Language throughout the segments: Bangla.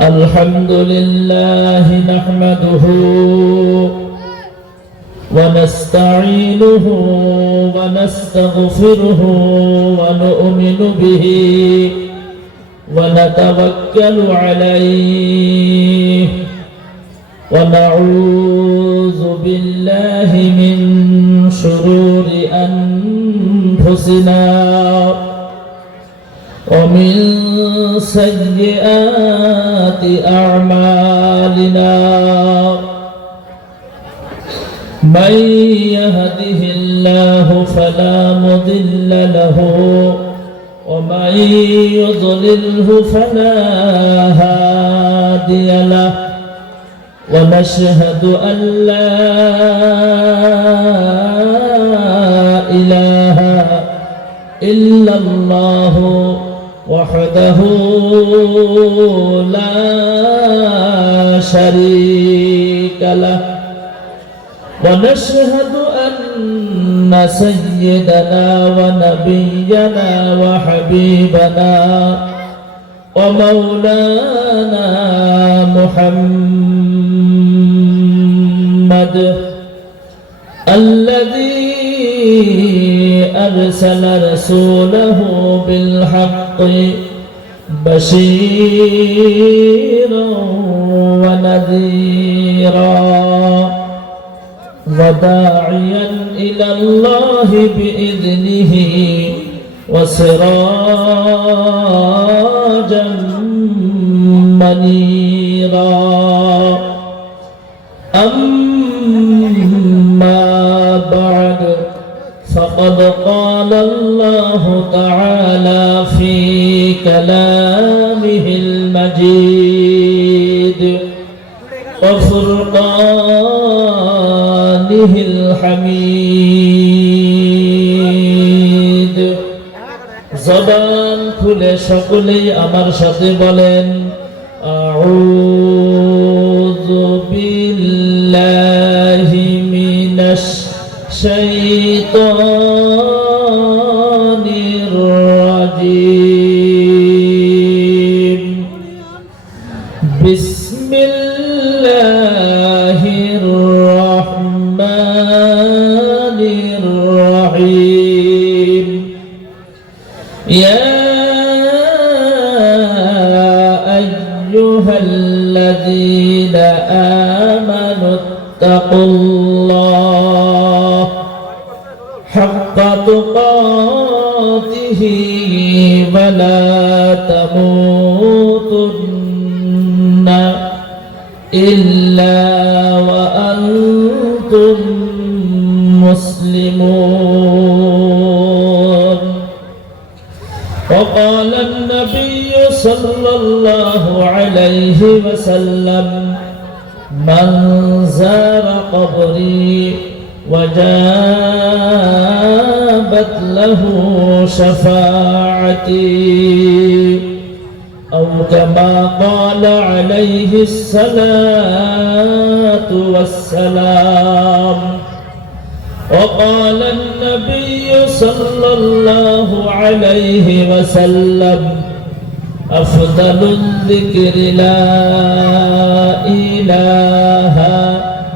الحمد لله نحمده ونستعينه ونستغفره ونؤمن به ونتوكل عليه ونعوذ بالله من شرور أنفسنا ومن سيئات أعمالنا من يهده الله فلا مضل له ومن يضلله فلا هادي له ونشهد أن لا إله إلا الله وحده لا شريك له ونشهد أن سيدنا ونبينا وحبيبنا ومولانا محمد الذي أرسل رسوله بالحق بشيرا ونذيرا وداعيا إلى الله بإذنه وسراجا منيرا أما بعد فقد قال الله تعالى في كلامه المجيد وفرقانه الحميد জবান খুলে সকলেই আমার সাথে বলেন আউযু বিল্লাহি মিনাশ শাইতানির রাজীম বিসমিল্লাহির রহমানির রহিম ইয়া আইয়ুহাল্লাযীনা আমানুত্তাকুল্লাহ حق تقاته ولا تموتن إلا وأنتم مسلمون وقال النبي صلى الله عليه وسلم من زار قبري وجابت له شفاعتي أو كما قال عليه الصلاة والسلام وقال النبي صلى الله عليه وسلم أفضل الذكر لا إله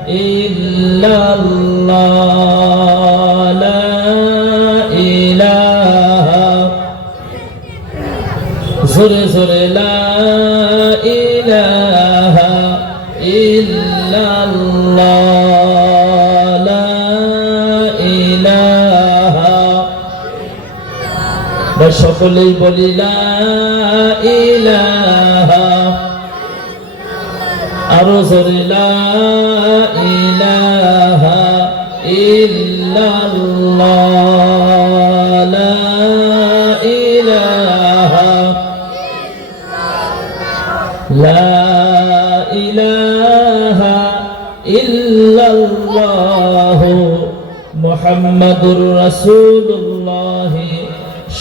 إلا الله لا إله زر زر لا إله إلا الله لا إله সকলেই বলি লা ইলাহা আরো জোরে লা ইলাহা ইল্লাল্লাহ লা ইলাহা লা ইলাহা ইল্লাল্লাহ মুহাম্মাদুর রাসূলুল্লাহ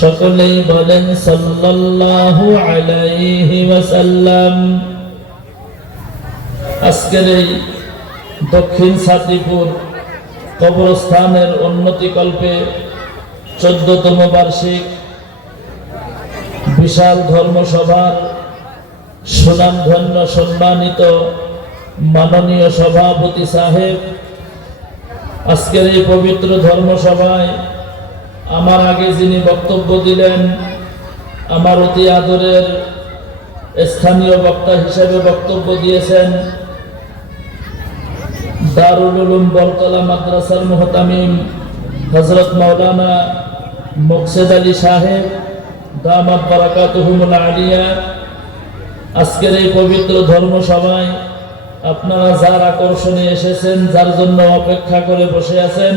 সকলেই বলেন সাল্লাল্লাহু আলাইহি ওয়াসাল্লাম। আজকের এই দক্ষিণ সাদিপুর কবরস্থানের উন্নতিকল্পে 14তম বার্ষিক বিশাল ধর্মসভার সুনামধন্য সম্মানিত মাননীয় সভাপতি সাহেব, আজকের এই পবিত্র ধর্মসভায় আমার আগে যিনি বক্তব্য দিলেন, আমার অতি আদরের স্থানীয় বক্তা হিসেবে বক্তব্য দিয়েছেন দারুল উলুম বরতলা মাদ্রাসার মুহতামিম হযরত মাওলানা মুকসেদ আলী সাহেব দামাত বারাকাতুহুমুল আলিয়া। আজকের এই পবিত্র ধর্মসভায় আপনারা যার আকর্ষণে এসেছেন, যার জন্য অপেক্ষা করে বসে আছেন,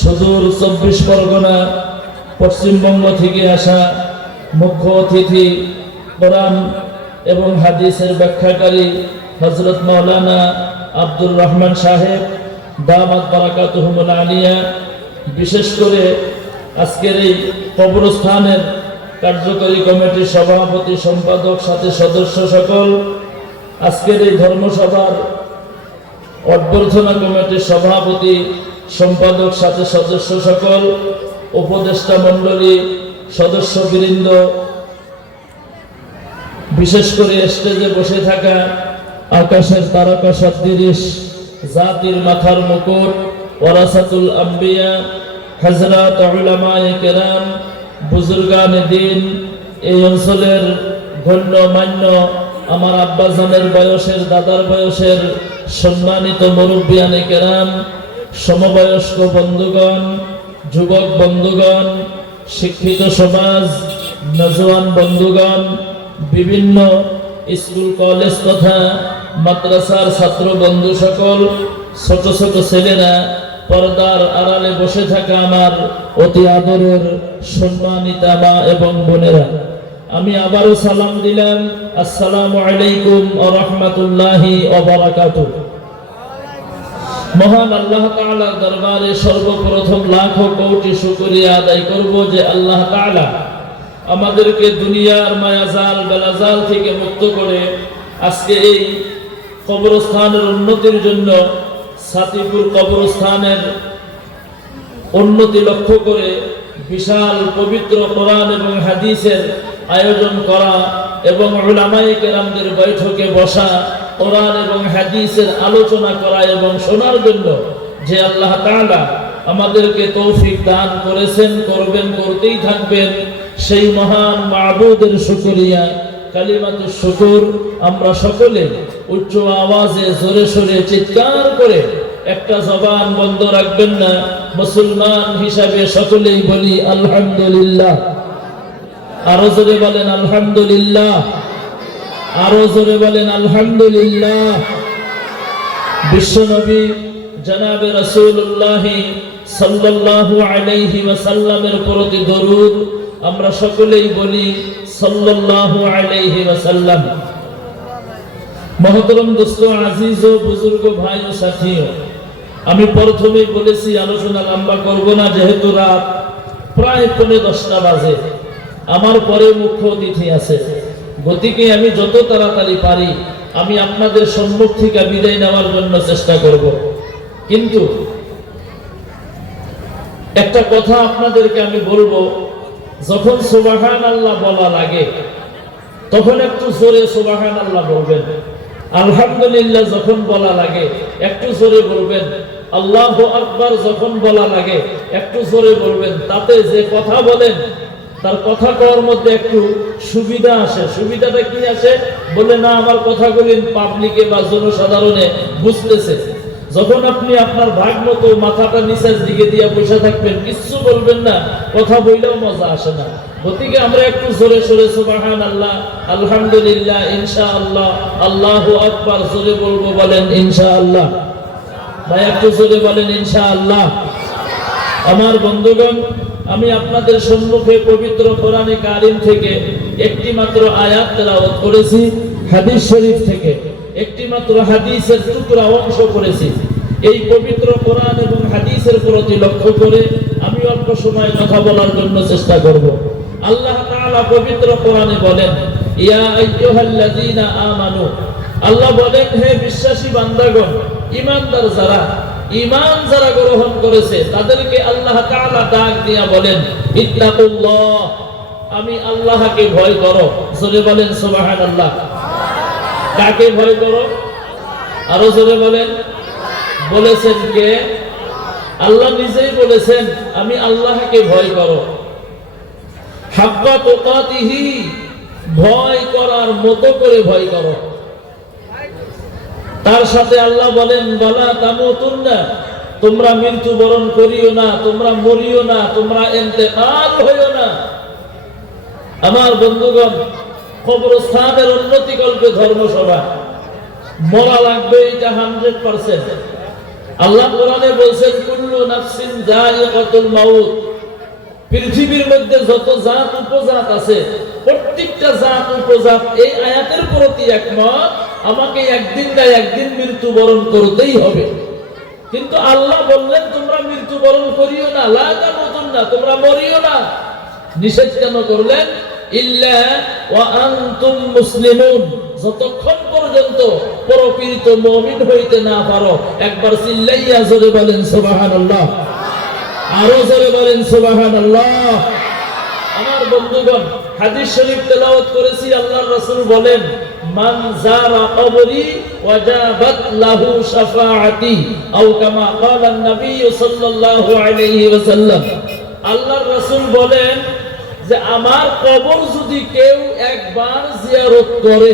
সুদূর 24 পরগনা পশ্চিমবঙ্গ থেকে আসা মুখ্য অতিথি কোরআন এবং হাদিসের ব্যাখ্যাকারী হযরত মাওলানা আব্দুর রহমান সাহেব দামাত বারাকাতুহুমুল আলিয়া, বিশেষ করে আজকের এই কবরস্থানের কার্যকরী কমিটির সভাপতি, সম্পাদক, সাথে সদস্য সকল, আজকের এই ধর্মসভার অভ্যর্থনা কমিটির সভাপতি, সম্পাদক, সাথে সদস্য সকল, উপদেষ্টা মণ্ডলী, সদস্যবৃন্দ, বিশেষ করে স্টেজে বসে থাকা আকাশের তারকা সদৃশ, জাতির মাথার মুকুট, ওয়ারাসাতুল আম্বিয়া, হযরত উলামায়ে কেরাম, বুজুর্গানে দ্বীন, এই অঞ্চলের গণ্যমান্য আমার আব্বাজানের বয়সের, দাদার বয়সের সম্মানিত মুরব্বিয়ানে কেরাম, সমবয়স্ক বন্ধুগণ, যুবক বন্ধুগণ, শিক্ষিত সমাজ, নজওয়ান বন্ধুগণ, বিভিন্ন স্কুল কলেজ তথা মাদ্রাসার ছাত্র বন্ধু সকল, ছোট ছোট ছেলেরা, পর্দার আড়ালে বসে থাকা আমার অতি আদরের সম্মানিতা মা এবং বোনেরা, আমি আবারও সালাম দিলাম, আসসালামু আলাইকুম ওয়া রাহমাতুল্লাহি ওয়া বারাকাতুহু। মহান আল্লাহ তাআলার দরবারে সর্বপ্রথম লাখো কোটি শুকরিয়া আদায় করব যে আল্লাহ তাআলা আমাদেরকে দুনিয়ার মায়াজাল বেলাজাল থেকে মুক্ত করে আজকে এই কবরস্থানের উন্নতির জন্য, সাতিপুর কবরস্থানের উন্নতি লক্ষ্য করে বিশাল পবিত্র কোরআন এবং হাদিসের আয়োজন করা এবং উলামায়ে কেরামদের বৈঠকে বসা, কোরআন এবং হাদিসের আলোচনা করা এবং শোনার জন্য যে আল্লাহ তাআলা আমাদেরকে তৌফিক দান করেছেন, করবেন, করতেই থাকবেন, সেই মহান মাবুদের শুকরিয়া কালিমাতুশ শুকর আমরা সকলে উচ্চ আওয়াজে জোরে সোরে চিৎকার করে, একটা জবান বন্ধ রাখবেন না, মুসলমান হিসাবে সকলেই বলি আলহামদুলিল্লাহ। আরো জোরে বলেন আলহামদুলিল্লাহ, আরো জোরে বলেন আলহামদুলিল্লাহ। বিশ্বনবী জনাবে রাসূলুল্লাহ সাল্লাল্লাহু আলাইহি ওয়াসাল্লামের প্রতি দরুদ আমরা সকলেই বলি সাল্লাল্লাহু আলাইহি ওয়াসাল্লাম। মহতরম দোস্ত, আজিজ ও বুজুর্গ ভাই ও সাথী, আমি প্রথমেই বলেছি আলোচনা লম্বা করব না, যেহেতু রাত প্রায় 10টা বাজে, আমার পরে মুখ্য অতিথি আছে, গতিকে আমি যত তাড়াতাড়ি পারি আমি আপনাদের সম্মুখ থেকে বিদায় নেওয়ার জন্য চেষ্টা করব। কিন্তু একটা কথা আপনাদেরকে আমি বলবো, যখন সুবহানাল্লাহ বলা লাগে তখন একটু জোরে সুবহানাল্লাহ বলবেন। আলহামদুলিল্লাহ যখন বলা লাগে একটু জোরে বলবেন। আল্লাহু আকবার যখন বলা লাগে একটু জোরে বলবেন। তাতে যে কথা বলেন তার কথা কওয়ার মধ্যে একটু সুবিধা আসে। সুবিধাটা কি আসে? বলে না, আমার কথাগুলি পাবলিকে বা জনসাধারণে বুঝতেছে। যখন আপনি আপনার ভাগ মতো মাথাটা নিচের দিকে দিয়ে বসে থাকবেন, কিচ্ছু বলবেন না, কথা বললেও মজা আসে না। গতিকে আমরা একটু জোরে সোরে সুবহানাল্লাহ, আলহামদুলিল্লাহ, ইনশাআল্লাহ, আল্লাহু আকবার জোরে বলবো, বলেন ইনশাআল্লাহ। ভাই একটু জোরে বলেন ইনশাআল্লাহ। আমার বন্ধুগণ, আমি আপনাদের সম্মুখে পবিত্র কোরআনে কারীম থেকে একটি মাত্র আয়াত তেলাওয়াত করেছি, হাদিস শরীফ থেকে একটি মাত্র হাদিসের টুকরা অংশ করেছি। এই পবিত্র কোরআন এবং হাদিসের প্রতি লক্ষ্য করে আমি অল্প সময় কথা বলার জন্য চেষ্টা করব। আল্লাহ তাআলা পবিত্র কোরআনে বলেন, ইয়া আইয়ুহাল্লাযীনা আমানু, আল্লাহ বলেন, হে বিশ্বাসী বান্দাগণ, ঈমানদার যারা, ঈমান যারা গ্রহণ করেছে তাদেরকে আল্লাহ তাআলা ডাক দিয়া বলেন, ইত্তাকুল্লাহ, আমি আল্লাহকে ভয় করো। জোরে বলেন সুবহানাল্লাহ। কাকে ভয় করো? আরো জোরে বলেন। বলেছেন কে? আল্লাহ নিজেই বলেছেন, আমি আল্লাহকে ভয় করো। হাক্কা তুকাতিহি, ভয় করার মতো করে ভয় করো। তার সাথে আল্লাহ বলেন, ওয়ালা তামুতুন্না, তোমরা মৃত্যুবরণ করিও না, তোমরা মরিও না, তোমরা ইন্তেকাল হইও না। আমার বন্ধুগণ, কবরস্থানের উন্নতি কল্পে ধর্মসভা, মরা লাগবে এটা 100%। আল্লাহ কোরআনে বলছেন, কুল্লু নাফসিন যায়িকাতুল মাউত, পৃথিবীর মধ্যে যত জাত উপজাত আছে, প্রত্যেকটা জাত উপজাত এই আয়াতের প্রতি একমত, আমাকে একদিন না একদিন মৃত্যুবরণ করতেই হবে। কিন্তু আল্লাহ বললেন, তোমরা মৃত্যুবরণ করিও না, লা তামুতুন্না, তোমরা মরিও না। নিষেধ কেন করলেন? ইল্লা ওয়া আনতুম মুসলিমুন, যতক্ষণ পর্যন্ত প্রকৃত মুমিন হইতে না পারো। একবার চিল্লাইয়া জোরে বলেন সুবহানাল্লাহ, আরো জোরে বলেন সুবহানাল্লাহ। আমার বন্ধুগণ, হাদিস শরীফ তেলাওয়াত করেছি, আল্লাহর রাসূল বলেন, মান যারা কবরি ওয়াজাবাত লাহু শাফাআতি, আও কামা ক্বালা নবী সাল্লাল্লাহু আলাইহি ওয়াসাল্লাম। আল্লাহর রাসূল বলেন যে আমার কবর যদি কেউ একবার জিয়ারত করে,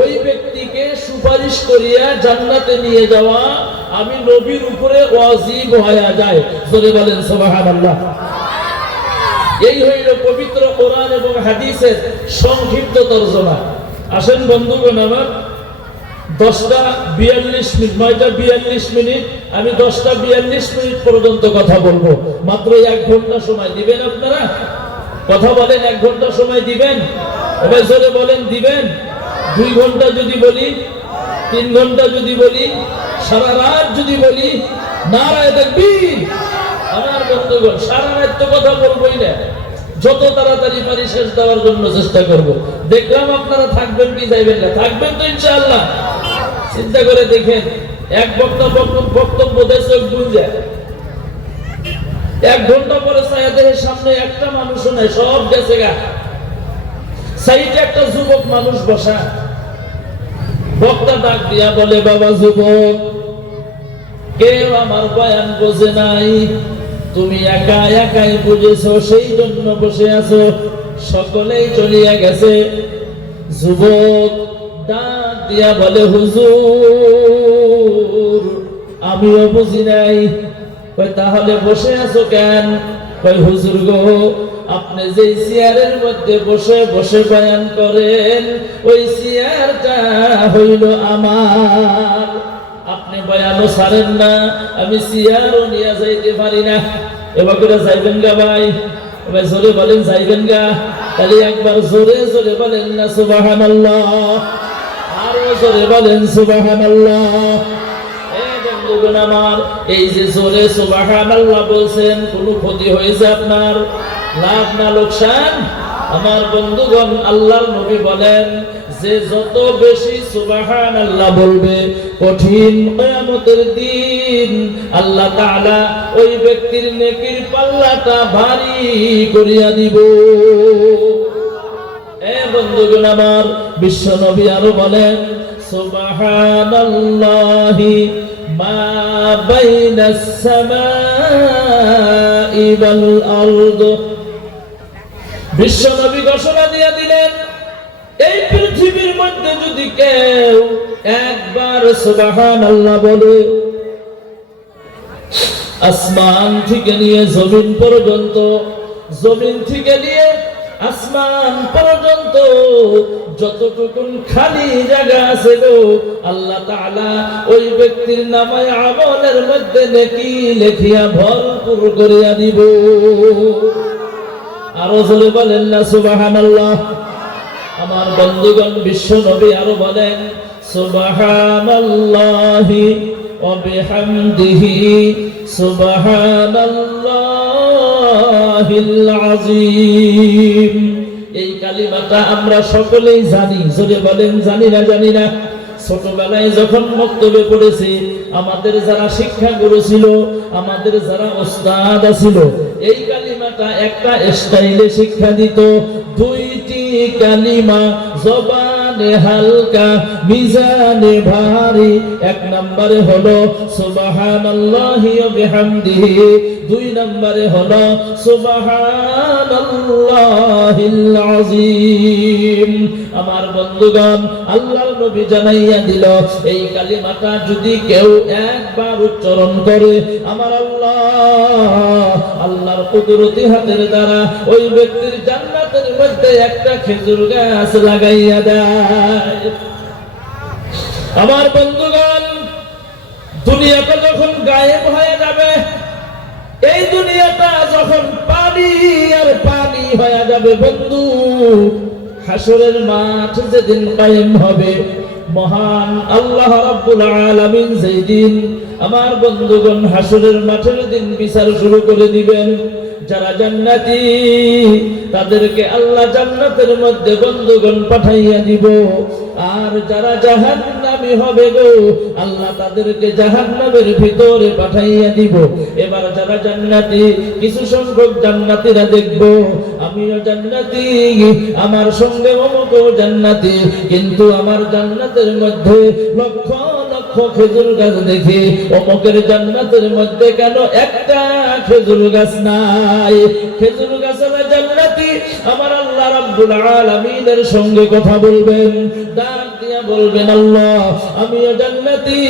ওই ব্যক্তিকে সুপারিশ করিয়া জান্নাতে নিয়ে যাওয়া আমি নবীর উপরে ওয়াজিব হয়ে যায়। জোরে বলেন সুবহানাল্লাহ। এই হইল পবিত্র কোরআন এবং হাদিসের সংক্ষিপ্ত তরজমা। আসেন বন্ধুগণ আমার, 10:42 মিনিট, 9:42 মিনিট, আমি 10:42 মিনিট পর্যন্ত কথা বলবো। মাত্র 1 ঘন্টা সময় দিবেন আপনারা? কথা বলেন, 1 ঘন্টা সময় দিবেন? এবার জোরে বলেন, দিবেন? 2 ঘন্টা যদি বলি, 3 ঘন্টা যদি বলি, সারা রাত যদি বলি, নারায়ে তাকবীর। আমার বন্ধুগণ, সারা রাত তো কথা বলবোই না, যত তাড়াতাড়ি পারি শেষ দেওয়ার জন্য চেষ্টা করব। দেখলাম আপনারা থাকবেন কি যাইবেন না? থাকবেন তো ইনশাআল্লাহ? চিন্তা করে দেখেন, এক বক্তব্য দেয় চোখ বুঝে, 1 ঘন্টা পরে সায়াদের সামনে একটা মানুষ নাই, সব গেছে গা। সাইডে একটা যুবক মানুষ বসা, বক্তা ডাক দিয়া বলে, বাবা যুবক, কেউ আমার বয়ান বোঝে নাই, তুমি একা একাই বুঝেছো, সেই জন্য বসে আছো, সকলেই চলিয়া গেছে। যুবক ডাক দিয়া বলে, হুজুর আমিও বুঝি নাই। কই তাহলে বসে আছো কেন? কই হুজুর গো, আপনি যে চেয়ারের মধ্যে বসে বসে বয়ান করেন, ওই চেয়ারটা হইল আমার। আপনি বয়ানও ছাড়েন না, আমি চেয়ারও নিয়ে যাইতে পারি না। এবার করে যাইবেন গা ভাই? এবার জোরে বলেন, যাইবেন গা? তাহলে একবার জোরে জোরে বলেন না সুবহানাল্লাহ, আরো জোরে বলেন সুবহানাল্লাহ। আমার এই যে জোরে সুবহানাল্লাহ বলছেন, কোনো ক্ষতি হয়েছে আপনার? লাভ না লোকসান? আমার বন্ধুগণ, আল্লাহর নবী বলেন যে যত বেশি সুবহানাল্লাহ বলবে, কঠিন কিয়ামতের দিন আল্লাহ তাআলা ওই ব্যক্তির নেকির পাল্লাটা ভারী করিয়া দিব। বন্ধুগণ আমার, বিশ্ব নবী আরো বলেন, সুবহানাল্লাহি মা বাইনাস সামাই ওয়াল আরদ। বিশ্ব নবী ঘোষণা দিয়ে দিলেন, এই পৃথিবীর মধ্যে যদি কেউ একবার সুবহানাল্লাহ বলে, আসমান থেকে নিয়ে জমিন পর্যন্ত, জমিন থেকে নিয়ে আসমান পর্যন্ত যতটুকু খালি জায়গা আছে গো, আল্লাহ তাআলা ওই ব্যক্তির নামায় আমলের মধ্যে নেকি লেখিয়া ভরপুর করিয়া দিব। আরো জোরে বলেন না সুবহানাল্লাহ। আমার বন্ধুগণ, বিশ্ব নবী আরো বলেন, সুবহানাল্লাহি ওয়া বিহামদিহি সুবহানাল্লাহিল আযীম। এই কালিমাটা আমরা সকলেই জানি, জোরে বলেন, জানি না? জানি না? ছোটবেলায় যখন মক্তবে পড়েছি, আমাদের যারা শিক্ষাগুরু ছিল, আমাদের যারা ওস্তাদ ছিল, এই কালিমাটা একটা স্টাইলে শিক্ষা দিত। 2টি কালিমা জবান আসমানে হালকা মিজানে ভারী। এক নম্বরে হলো সুবহানাল্লাহি ওয়া বিহামদিহি, দুই নম্বরে হলো সুবহানাল্লাহিল আযীম। আমার বন্ধুগণ, আল্লাহর নবী জানাইয়া দিল এই কালিমাটা যদি কেউ একবার উচ্চারণ করে, আমার আল্লাহর কুদরতি হাতের দ্বারা ওই ব্যক্তির জান্নাতের মধ্যে একটা খেজুর গাছ লাগাইয়া দেয়। আমার বন্ধুগণ, দুনিয়াটা যখন গায়েব হয়ে যাবে, এই দুনিয়াটা যখন পানি আর পানি হয়ে যাবে বন্ধু, হাসরের মাঠ যেদিন কায়েম হবে, মহান আল্লাহ রাব্বুল আলামিন যেদিন আমার বন্ধুগণ হাসরের মাঠের দিন বিচার শুরু করে দিবেন, যারা জান্নাতি তাদেরকে আল্লাহ জান্নাতের মধ্যে বন্ধুগণ পাঠাইয়া দিব, আর যারা জাহান্নামী হবে গো, আল্লাহ তাদেরকে জাহান্নামের ভিতরে পাঠাইয়া দিব। এবার যারা জান্নাতি, কিছু সংখ্যক জান্নাতীরা দেখব আমিও জান্নাতি, আমার সঙ্গে অমুকও জান্নাতি, কিন্তু আমার জান্নাতের মধ্যে লক্ষ লক্ষ খেজুর গাছ দেখি, অমুকের জান্নাতের মধ্যে কেন একটা খেজুর গাছ নাই? খেজুর গাছের জান্নাতি আমার আল্লাহ রাব্বুল আলামিনের সঙ্গে কথা বলবেন, ডাক দিয়া বলবেন, আল্লাহ আমিও জান্নাতি,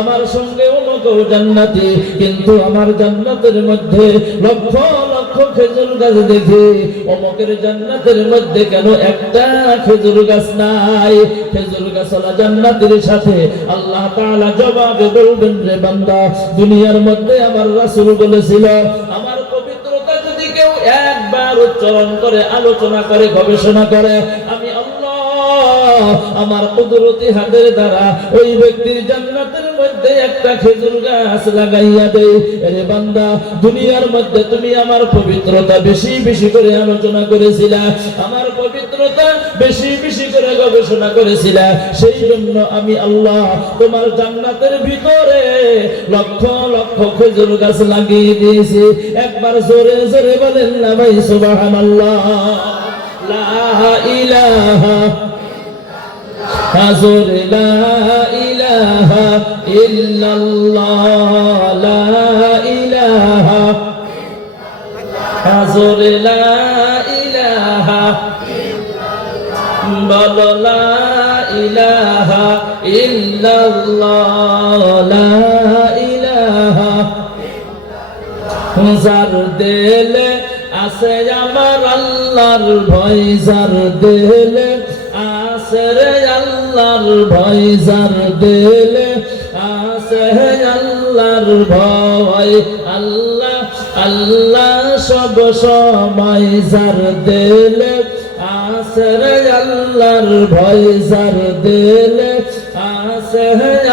আমার সঙ্গে অমুকও জান্নাতি, কিন্তু আমার জান্নাতের মধ্যে লক্ষ লক্ষ খেজুর গাছ দেখি, অমুকের জান্নাতের মধ্যে কেন একটা খেজুর গাছ নাই? খেজুর গাছওয়ালা জান্নাতের সাথে আল্লাহ তাআলা জবাবে বলবেন, রে বান্দা, দুনিয়ার মধ্যে আমার রাসূল বলেছিল, আমার পবিত্রতা যদি কেউ একবার উচ্চারণ করে, আলোচনা করে, গবেষণা করে, আমি আমার কুদরতি হাতের দ্বারা ওই ব্যক্তির জান্নাতের মধ্যে একটা খেজুর গাছ লাগাইয়া দেই। আরে বান্দা, দুনিয়ার মধ্যে তুমি আমার পবিত্রতা বেশি বেশি করে আলোচনা করেছিলা, আমার পবিত্রতা বেশি বেশি করে গবেষণা করেছিলা, সেই জন্য আমি আল্লাহ তোমার জান্নাতের ভিতরে লক্ষ লক্ষ খেজুর গাছ লাগিয়ে দিয়েছি। একবার জোরে জোরে বলেন না ভাই সুবহানাল্লাহ। লা ইলাহা হাজর লা ইলাহা ইল্লাল্লাহ, লা ইলাহা হাজর লা ইলাহা, বলো লা ইলাহা ইল্লাল্লাহ, লা ইলাহা। যার দিলে আছে আমার আল্লাহর ভয়, যার দিলে আছে রে আল্লাহর ভয়, যার দিলে আছে আল্লাহর ভয়, আল্লাহ আল্লাহ সব সময়, যার দিলে আছে রে আল্লাহর ভয়, যার দিলে আছে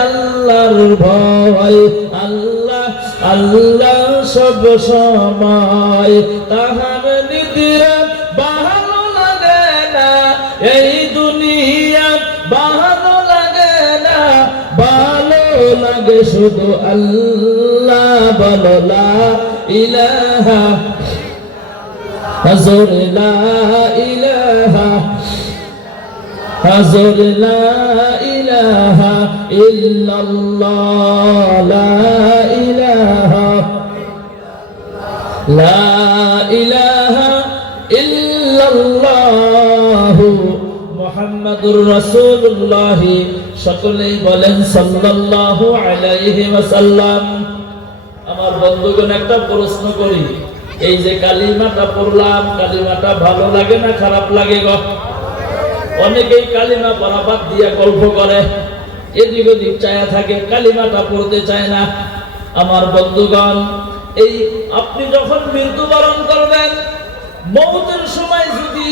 আল্লাহর ভয়, আল্লাহ আল্লাহ সব সময়। তাহার নিদিরা ভালো লাগে না, এই দুনিয়া ভালো লাগে না, ভালো লাগে শুধু আল্লাহ, বলো লা ইলাহা হাজর লা ইলাহা হাজর লা ইলাহা ইল্লাল্লাহ, লা ইলাহা লা ইলাহা ইল্লাল্লাহ মুহাম্মাদুর রাসূলুল্লাহ। সকলেই বলেন সাল্লাল্লাহু আলাইহি ওয়াসাল্লাম। আমার বন্ধুগণ, একটা প্রশ্ন করি, এই যে কালিমাটা পড়লাম, কালিমাটা ভালো লাগে না খারাপ লাগে গো? অনেকেই কালিমা পড়া বাদ দিয়া গল্প করে, এদিক ওদিক চায়া থাকে, কালিমাটা পড়তে চায় না। আমার বন্ধুগণ, এই আপনি যখন মৃত্যুবরণ করবেন, মৌতের সময় যদি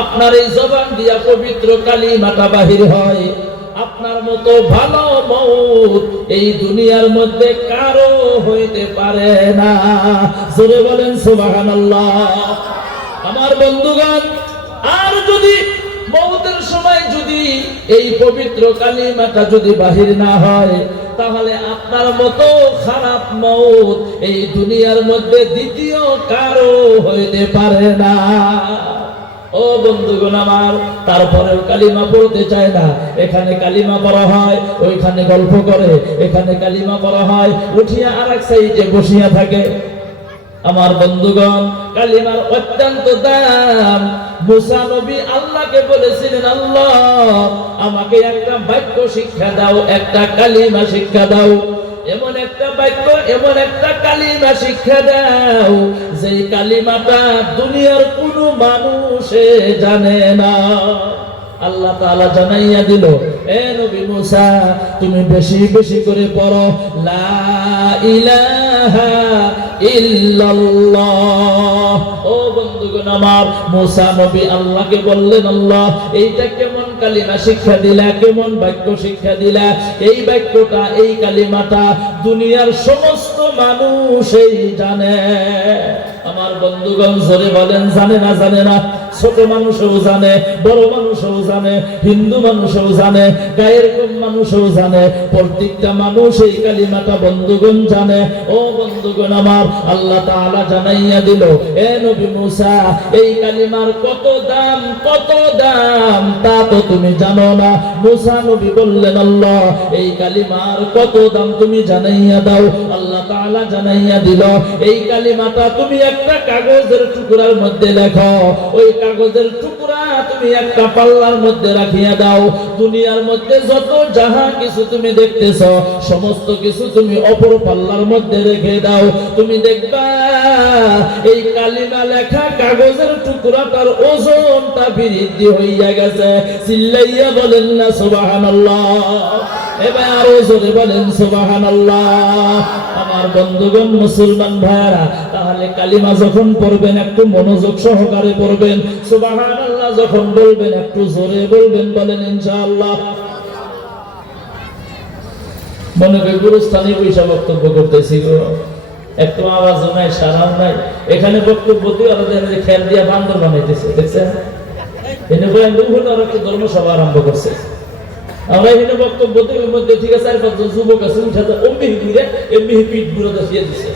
আপনার এই জবান দিয়া পবিত্র কালিমাটা বাহির হয়, আপনার মতো ভালো মৌত এই দুনিয়ার মধ্যে কারো হইতে পারে না। জোরে বলেন সুবহানাল্লাহ। আমার বন্ধুগণ, আর যদি মৌতের সময় যদি এই পবিত্র কালিমাটা যদি বাহির না হয়, তাহলে আপনার মতো খারাপ মৌত এই দুনিয়ার মধ্যে দ্বিতীয় কারো হইতে পারে না। ও বন্ধুগণ আমার, তারপরেও কালিমা পড়তে চায় না। এখানে কালিমা পড়া হয়, ওইখানে গল্প করে, এখানে কালিমা পড়া হয়, উঠিয়া আর এক সাইডে বসিয়া থাকে। আমার বন্ধুগণ, কালিমার অত্যন্ত দাম। মুসা নবী আল্লাহকে বলেছিলেন, আল্লাহ আমাকে একটা বাক্য শিক্ষা দাও, একটা কালিমা শিক্ষা দাও, এমন একটা বাক্য, এমন একটা কালিমা শিক্ষা দাও যেই কালিমাটা দুনিয়ার কোনো মানুষে জানে না। আল্লাহ তাআলা জানাইয়া দিল, এ নবী মুসা তুমি বেশি বেশি করে পড়ো লা ইলাহা ইল্লাল্লাহ। ও বন্ধুগণ আমার, মুসা নবী আল্লাহকে বললেন, আল্লাহ এইটা কেমন কালিমা শিক্ষা দিলা, কেমন বাক্য শিক্ষা দিলা? এই বাক্যটা, এই কালিমাটা দুনিয়ার সমস্ত মানুষই জানে। আমার বন্ধুগণ জোরে বলেন, জানে না? জানে না? ছোট মানুষও জানে, বড় মানুষও জানে, হিন্দু মানুষও জানে, গায়ের কম মানুষও জানে, প্রত্যেকটা মানুষ এই কালিমাটা বন্ধুগণ জানে। ও বন্ধুগণ আমার, আল্লাহ তাআলা জানাইয়া দিল, এ নবী মুসা এই কালিমার কত দাম, কত দাম তা তো তুমি জানো না। মুসা নবী বললেন, আল্লাহ এই কালিমার কত দাম তুমি জানাইয়া দাও। আল্লাহ তাআলা জানাইয়া দিল, এই কালিমাটা তুমি একটা কাগজের টুকরার মধ্যে লেখো, ওই কাগজের টুকরা তুমি একটা পাল্লার মধ্যে রাখিয়া দাও। দুনিয়ার মধ্যে যত যাহা কিছু তুমি দেখতেছ, সমস্ত কিছু তুমি অপর পাল্লার মধ্যে রেখে দাও। তুমি দেখবা এই কালিমা লেখা কাগজের টুকরাটার ওজনটা বৃদ্ধি হইয়া গেছে। চিল্লাইয়া বলেন না সুবহানাল্লাহ? এবার আরো জোরে বলেন সুবহানাল্লাহ। আমার বন্ধুগণ মুসলমান ভাইরা, তাহলে কালিমা যখন পড়বেন একটু মনোযোগ সহকারে পড়বেন। সুবহানাল্লাহ যখন বলবেন একটু জোরে বলবেন, বলেন ইনশাআল্লাহ। মনে করি গুরুস্থানে পয়সা বক্তব্য করতেছি, একটু আওয়াজ নাই, সারাও নাই। এখানে বক্তব্য দিয়ে ওরা খেয়াল দিয়া বান্দর বানাইতেছে, দেখছেন? এনে একটু ধর্মসভা আরম্ভ করছে। আমরা এখানে বক্তব্য দিয়ে ওর মধ্যে ঠিক আছে 4-5 যুবক আছে, উঠাতে অমনি ঘুরে এমনি পিঠ ঘুরে দিয়ে দিচ্ছে,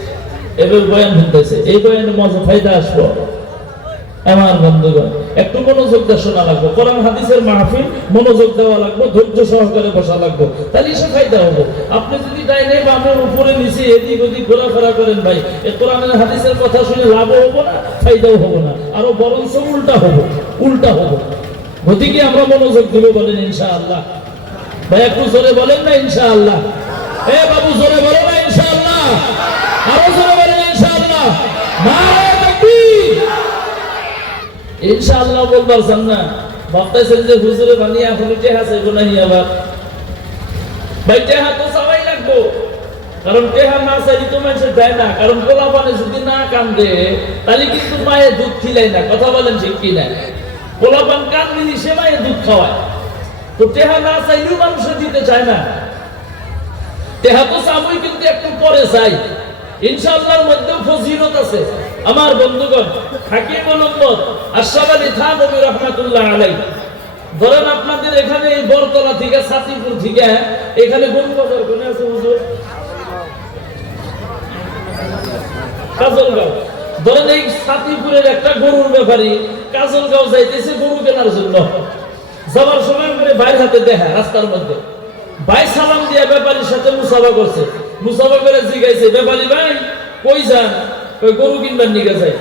এবার বয়ান শুনতেছে। এই বয়ানে মজা ফায়দা আসবো। আমার বন্ধুগণ একটু মনোযোগ দিয়ে শোনা লাগবে। কোরআন হাদিসের মাহফিল মনোযোগ দেওয়া লাগবে, ধৈর্য সহকারে বসা লাগবে, তাহলে সে ফায়দা হবো। আপনি যদি ডাইনে বামে উপরে নিচে এদিক ওদিক ঘোরাফেরা করেন ভাই, এই কোরআনের হাদিসের কথা শুনে লাভও হবো না, ফায়দাও হবো না, আরো বরঞ্চ উল্টা হবো, উল্টা হবো। গতিকে আমরা মনোযোগ দিব, বলেন ইনশাআল্লাহ। ভাই একটু জোরে বলেন না ইনশাআল্লাহ? এ বাবু জোরে বলো না ইনশাআল্লাহ? আরো জোরে বলেন ইনশাআল্লাহ। নারে তাকবীর। ইনশাআল্লাহ বলবার জান্না ভাবতেছেন যে হুজুরে বানিয়ে এখন টেহা চাইবো নাহি আবার। ভাই টেহা তো চাওয়াই লাগবো, কারণ টেহা না চাইলে তো মানুষের দেয় না। কারণ পোলা পানে যদি না কান্দে তাহলে কিন্তু মায়ের দুধ খিলাই না। কথা বলেন ঠিক কি না? পোলা পান কান্দিনি সে মায়ের দুধ খাওয়ায়, তো টেহা না চাইলেও মানুষ দিতে চায় না। টেহা তো চাবই, কিন্তু একটু পরে চাই। ইনশাআল্লাহর মধ্যেও ফজিলত আছে। আমার বন্ধুগণ, হাকিমুল উম্মত আশরাফ আলী থানভী রাহমাতুল্লাহ আলাইহি, ধরেন আপনাদের এখানে এই বরতলা থেকে সাতিপুর থেকে এখানে গরু বাজার কোনে আছে হুজুর? কাজলগাঁও। ধরেন এই সাতিপুরের একটা গরুর ব্যাপারী কাজলগাঁও যাইতেছে গরু কেনার জন্য। যাবার সময় করে ভাইয়ের হাতে দেখা রাস্তার মধ্যে, ভাই সালাম দিয়া ব্যাপারীর সাথে মুসাফা করছে। মুসাফা করে জিজ্ঞাসা, ব্যাপারী ভাই কই যান? কই গরু কিনবার নিকে যাই।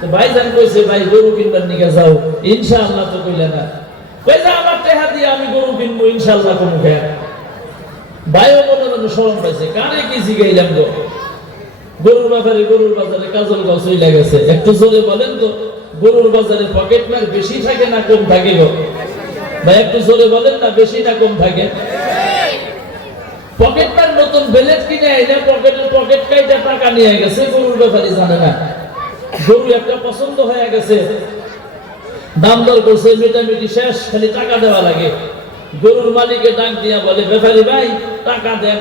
তো ভাই যান কইছে, ভাই গরু কিনবার নিকে যাও? ইনশাআল্লাহ তো কইলা না। কই যা আমার টাকা দিয়ে আমি গরু কিনবো ইনশাআল্লাহ কোন খেয়া। ভাইও মনে মনে শরম পাইছে, কারে কি জিগাইলাম গো? গরুর ব্যাপারে গরুর বাজারে কাজলগাঁও চইলা গেছে। একটু জোরে বলেন তো, গরুর বাজারে পকেট মার বেশি থাকে না কম থাকে গো? ভাই একটু জোরে বলেন না, বেশি না কম থাকে? পকেট মার নতুন বেলেট কিনে আইনা পকেটের পকেট কাইটা টাকা নিয়ে গেছে, গরুর ব্যাপারী জানে না। গরু একটা পছন্দ হয়ে গেছে, দাম দর করছে, মিটামিটি শেষ, খালি টাকা দেওয়া লাগে। গরুর মালিকে ডাক দিয়া বলে, ব্যাপারী ভাই টাকা দেন।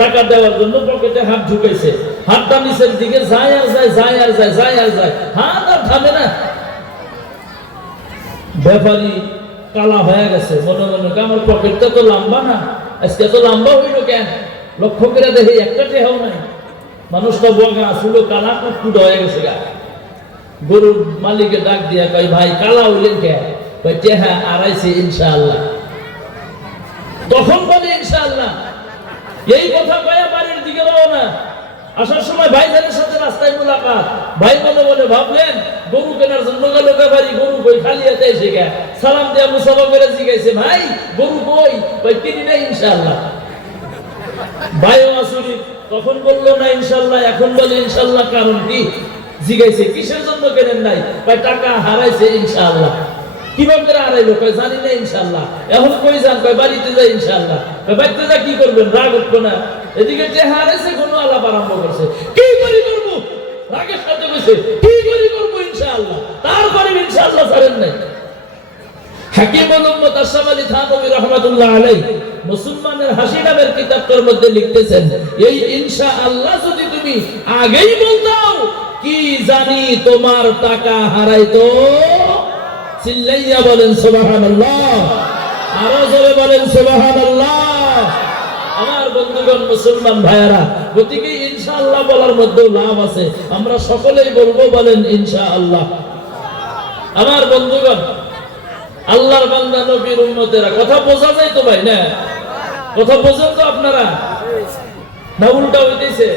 টাকা দেওয়ার জন্য পকেটে হাত ঢুকাইছে, হাতটা নিচের দিকে যায় আর যায়, যায় আর যায়, যায় আর যায়, হাত আর থামে না। ব্যাপারী কালা হয়ে গেছে, মনে মনে আমার পকেটটা তো লম্বা না, আজকে তো লম্বা হইল কেন? লক্ষ্য করে দেখে একটা টেহাও নাই। মানুষটা বগা আসলো, কালা কুটকুট হয়ে গেছে গা। গরুর মালিকে ডাক দিয়া কয় ভাই কালা হইলেন কে? কয় টেহা আড়াইছে ইনশাআল্লাহ। তখন বলে ইনশাআল্লাহ। এই কথা কয়া বাড়ির দিকে রওনা। আসার সময় ভাইজানের সাথে রাস্তায় মুলাকাত। ভাই মনে মনে ভাবলেন গরু কেনার জন্য গেল বাড়ি, গরু কই? খালি হাতে এসে গে সালাম দিয়া মুসাফা করে জিজ্ঞাসে ভাই গরু কই? কই কিনি না ইনশাআল্লাহ। ভাইও আসুরি তখন বললো না ইনশাআল্লাহ, এখন বলে ইনশাআল্লাহ। কারণ কি? জিজ্ঞাসে কিসের জন্য কেনেন নাই? কয় টাকা হারাইছে ইনশাআল্লাহ। কিভাবে করে হারাইলো? কয় জানি না ইনশাআল্লাহ। এখন কই যান? কয় বাড়িতে যাই ইনশাআল্লাহ। কয় বাড়িতে যা কি করবেন? রাগ উঠবো না? এদিকে যে হারাইছে কোনো আলাপ আরম্ভ করছে, কি করি করবো? রাগের সাথে কইছে কি করি করবো ইনশাআল্লাহ। তারপরে ইনশাআল্লাহ ছাড়েন নাই। হাকিম উম্মত আশরাফ আলী থানভী রাহমাতুল্লাহ আলাইহি মুসলমানের হাসি নামের কিতাবটার মধ্যে লিখতেছেন, এই ইনশাআল্লাহ যদি তুমি আগেই বলতাও কি জানি তোমার টাকা হারাইতো। চিল্লাইয়া বলেন সুবহানাল্লাহ, আরো জোরে বলেন সুবহানাল্লাহ। আমার বন্ধুগণ মুসলমান ভাইয়েরা, গতিকে ইনশাআল্লাহ বলার মধ্যে লাভ আছে। আমরা সকলেই বলবো, বলেন ইনশাআল্লাহ। আমার বন্ধুগণ, আল্লাহর বান্দা নবীর উম্মতেরা, কথা বোঝা যায় তো ভাই? না কথা বোঝেন তো আপনারা? না উল্টা হইতেছে?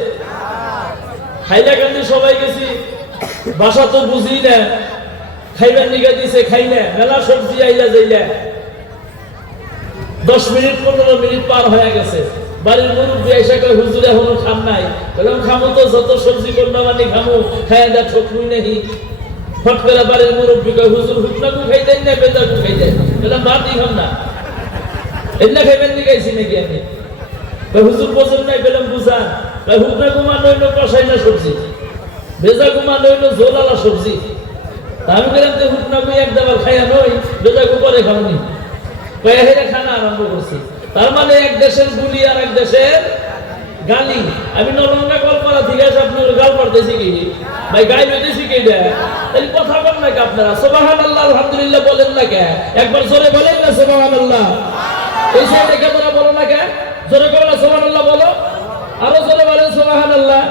হাইলাকান্দি সবাই গেছি, বাসা তো বুঝি না, খাইবার নিগা দিছে খাই না, মেলা সবজি আইলা যাইলা 10 মিনিট 15 মিনিট পার হয়ে গেছে। বাড়ির মুরব্বী এসে কয় হুজুর এখনো খান নাই। বললাম খামো তো, যত সবজি কোনটা মানে খামো, খাইয়া দা ঠকুই নাহি। ফট করে বাড়ির মুরব্বী কয় হুজুর হুকনাকু খাইতেন না বেদাকু খাইতেন? বললাম ভাতই খাম না, এমনি খাইবেন নি গাইছি নাকি আমি? হুজুর বোঝেন নাই? বললাম বুঝান। হুকনাকু মানে হইলো কষাই না সবজি, বেজাকু মানে হইলো ঝোলালা সবজি। আমি বললাম যে হুকনাকু এক দাবার খাইয়া নই, বেজাকু পরে খাওনি। কয়ে হেরে খানা আরম্ভ করছি। তার মানে এক দেশের গুলি আর এক দেশের গালি। আমি নলঙ্গা কলপাড়া থেকে এসে আপনার গাল পাড়তেছি কি ভাই? গাই বেঁধেছি কি? তাহলে কথা বল নাকি আপনারা? সুবহানাল্লাহ আলহামদুলিল্লাহ বলেন না কে? একবার জোরে বলেন না সুবহানাল্লাহ। এই সব রেখে তোরা বলো না কে? জোরে করে সুবহানাল্লাহ বলো, আরো জোরে বলেন সুবহানাল্লাহ।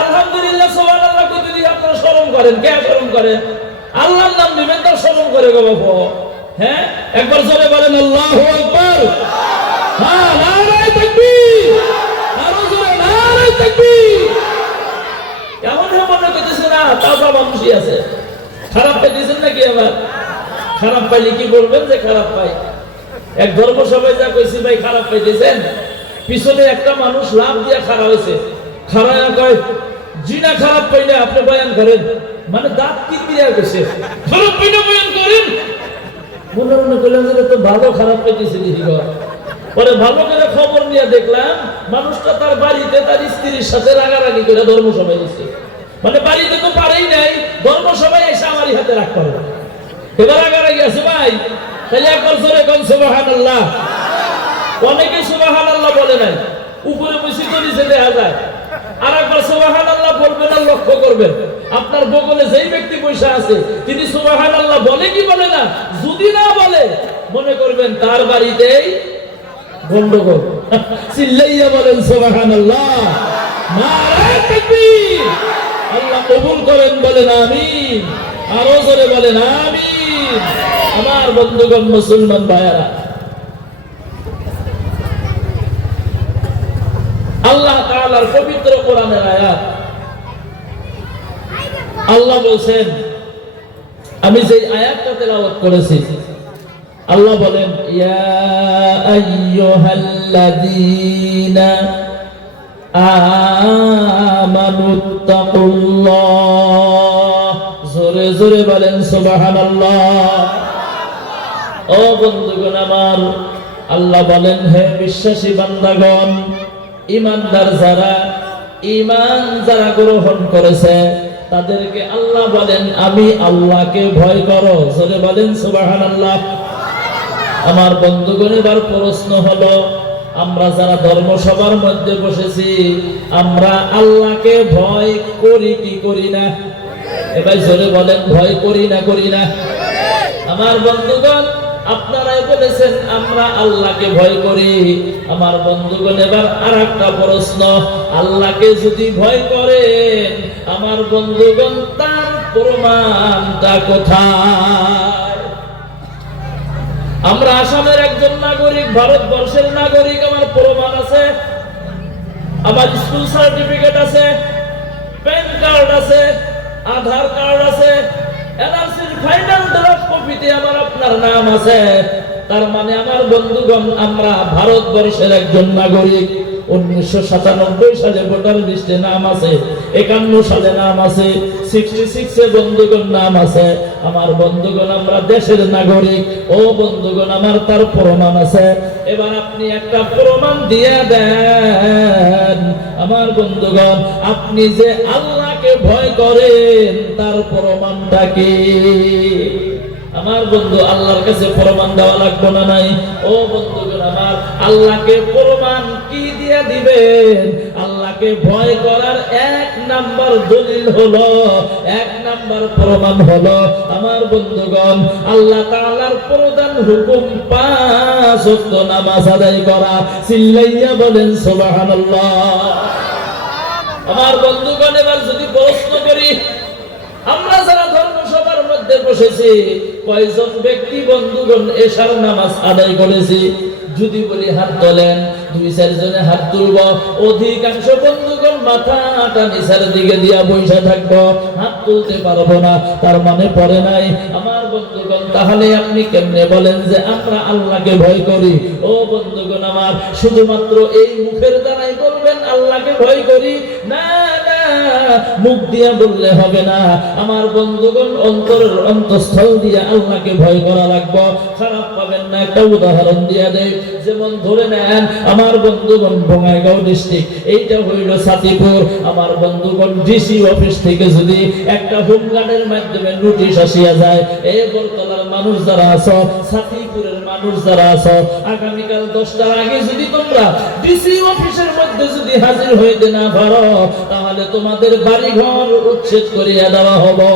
আলহামদুলিল্লাহ সুবহানাল্লাহ কত দিন আপনারা শরম করেন? কে শরম করেন? আল্লাহর নাম নেবেন তো শরম করে গো বাবা। হ্যাঁ, একবার জোরে বলেন আল্লাহু আকবার। হ্যাঁ, নারায়ে তাকবীর, আরো জোরে নারায়ে তাকবীর। এমন মনে করতেছে না তাজা মানুষই আছে। খারাপ পাইতেছেন নাকি? আবার খারাপ পাইলে কি বলবেন যে খারাপ পাই? এক ধর্মসভায় যা কইছি ভাই খারাপ পাইতেছেন, পিছনে একটা মানুষ লাভ দিয়া খারাপ হয়েছে। খারাপ কয় জি না খারাপ পাই না, আপনি বয়ান করেন। মানে দাঁত কি দিয়া গেছে, খারাপ পাই না বয়ান করেন। মনে মনে করলাম যে তো ভালো খারাপ পাইতেছে দিদি। পরে ভালো করে খবর নিয়ে দেখলাম মানুষটা তার বাড়িতে তার স্ত্রীর সাথে রাগারাগি করে ধর্মসভায় দিচ্ছে। মানে বাড়িতে তো পারেই নাই, ধর্মসভায় এসে আমারই হাতে রাগ করে। এবার রাগারাগি আছে ভাই। তাহলে একবার জোরে কোন সুবহানাল্লাহ। অনেকে সুবহানাল্লাহ বলে নাই, উপরে বসে তো নিচে দেখা যায়। আর একবার সুবহানাল্লাহ বলবেন আর লক্ষ্য করবেন আপনার বগলে যেই ব্যক্তি বসে আছে তিনি সুবহানাল্লাহ বলে কি বলে না? যদি না বলে মনে করবেন তার বাড়িতেই গন্ডগোল। চিল্লাইয়া বলেন সুবহানাল্লাহ, নারায়ে তাকবীর। আল্লাহ কবুল করেন, বলেন আমিন। আরো জোরে বলেন আমিন। আমার বন্ধুগণ মুসলমান ভাইয়েরা, আল্লাহ তাআলার পবিত্র কোরআনের আয়াত, আল্লাহ বলেন, আমি যে আয়াতটা তেলাওয়াত করেছি, আল্লাহ বলেন ইয়া আইয়ুহাল্লাযীনা আমানুত্তাকুল্লাহ। জোরে জোরে বলেন সুবহানাল্লাহ। ও বন্ধুগণ আমার, আল্লাহ বলেন হে বিশ্বাসী বান্দাগণ, ঈমানদার যারা, ঈমান যারা গ্রহণ করেছে তাদেরকে আল্লাহ বলেন আমি আল্লাহকে ভয় করো। জোরে বলেন সুবহানাল্লাহ। আমার বন্ধুগণ, এবার প্রশ্ন হলো আমরা যারা ধর্মসভার মধ্যে বসেছি আমরা আল্লাহকে ভয় করি কি করি না? এবার জোরে বলেন ভয় করি না করি না? আমার বন্ধুগণ, আপনারাই বলেছেন আমরা আল্লাহকে ভয় করি। আমার বন্ধুগণ, এবার আরেকটা প্রশ্ন, আল্লাহকে যদি ভয় করেন আমার বন্ধুগণ তার প্রমাণটা কোথায়? আমরা আসামের একজন নাগরিক, ভারতবর্ষের নাগরিক, আমার প্রমাণ আছে, আমার স্কুল সার্টিফিকেট আছে, প্যান কার্ড আছে, আধার কার্ড আছে, এনআরসির ফাইনাল ড্রাফট কপিতে আমার আপনার নাম আছে। তার মানে আমার বন্ধুগণ, আমরা ভারতবর্ষের একজন নাগরিক। 1997 সালে ভোটার লিস্টে নাম আছে, 51 সালে নাম আছে, 66 এ বন্ধুগণ নাম আছে। আমার বন্ধুগণ, আমরা দেশের নাগরিক। ও বন্ধুগণ আমার, তার প্রমাণ আছে। এবার আপনি একটা প্রমাণ দিয়ে দেন আমার বন্ধুগণ, আপনি যে আল্লাহকে ভয় করেন তার প্রমাণটা কি? আমার বন্ধু, আল্লাহর কাছে প্রমাণ দেওয়া লাগবে না নাই? ও বন্ধুগণ আমার, আল্লাহকে প্রমাণ কি দিয়ে দিবেন? আল্লাহকে ভয় করার এক নাম্বার দলিল হলো, এক নাম্বার প্রমাণ হলো আমার বন্ধুগণ, আল্লাহ তাআলার প্রধান হুকুম 5 ওয়াক্ত নামাজ আদায় করা। চিল্লাইয়া বলেন সুবহানাল্লাহ। আমার বন্ধুগণ, এবার যদি প্রশ্ন করি, আমরা যারা ধর্মসভার মধ্যে বসেছি, কয়জন ব্যক্তি বন্ধুগণ এশার নামাজ আদায় করেছি? যদি বলি হাত তোলেন, 2-4 জনে হাত তুলব। অধিকাংশ বন্ধুগণ মাথাটা নিচের দিকে দিয়া বসে থাকবো, হাত তুলতে পারবো না। তার মানে পড়ে নাই। আমার বন্ধুগণ, তাহলে আপনি কেমনে বলেন যে আমরা আল্লাহকে ভয় করি? ও বন্ধুগণ আমার, শুধুমাত্র এই মুখের দ্বারাই বলবেন আল্লাহকে ভয় করি? না না, মুখ দিয়া বললে হবে না। আমার বন্ধুগণ, অন্তরের অন্তঃস্থল দিয়ে আল্লাহকে ভয় করা লাগবে। খারাপ পাবেন না, একটা উদাহরণ দিয়ে দেই। যেমন ধরে নেন আমার বন্ধুগণ, বঙ্গাইগাঁও ডিস্ট্রিক্ট, এইটা হইল সাতিপুর। আমার বন্ধুগণ, ডিসি অফিস থেকে যদি একটা হোমগার্ডের মাধ্যমে নোটিশ আসিয়া যায়, এই বরতলার মানুষ যারা আছো, সাতিপুরের মানুষ যারা আছো, আগামীকাল 10টার আগে যদি তোমরা ডিসি অফিসের মধ্যে যদি হাজির হইতে না পারো, তাহলে তোমাদের বাড়িঘর উচ্ছেদ করিয়া দেওয়া হবে।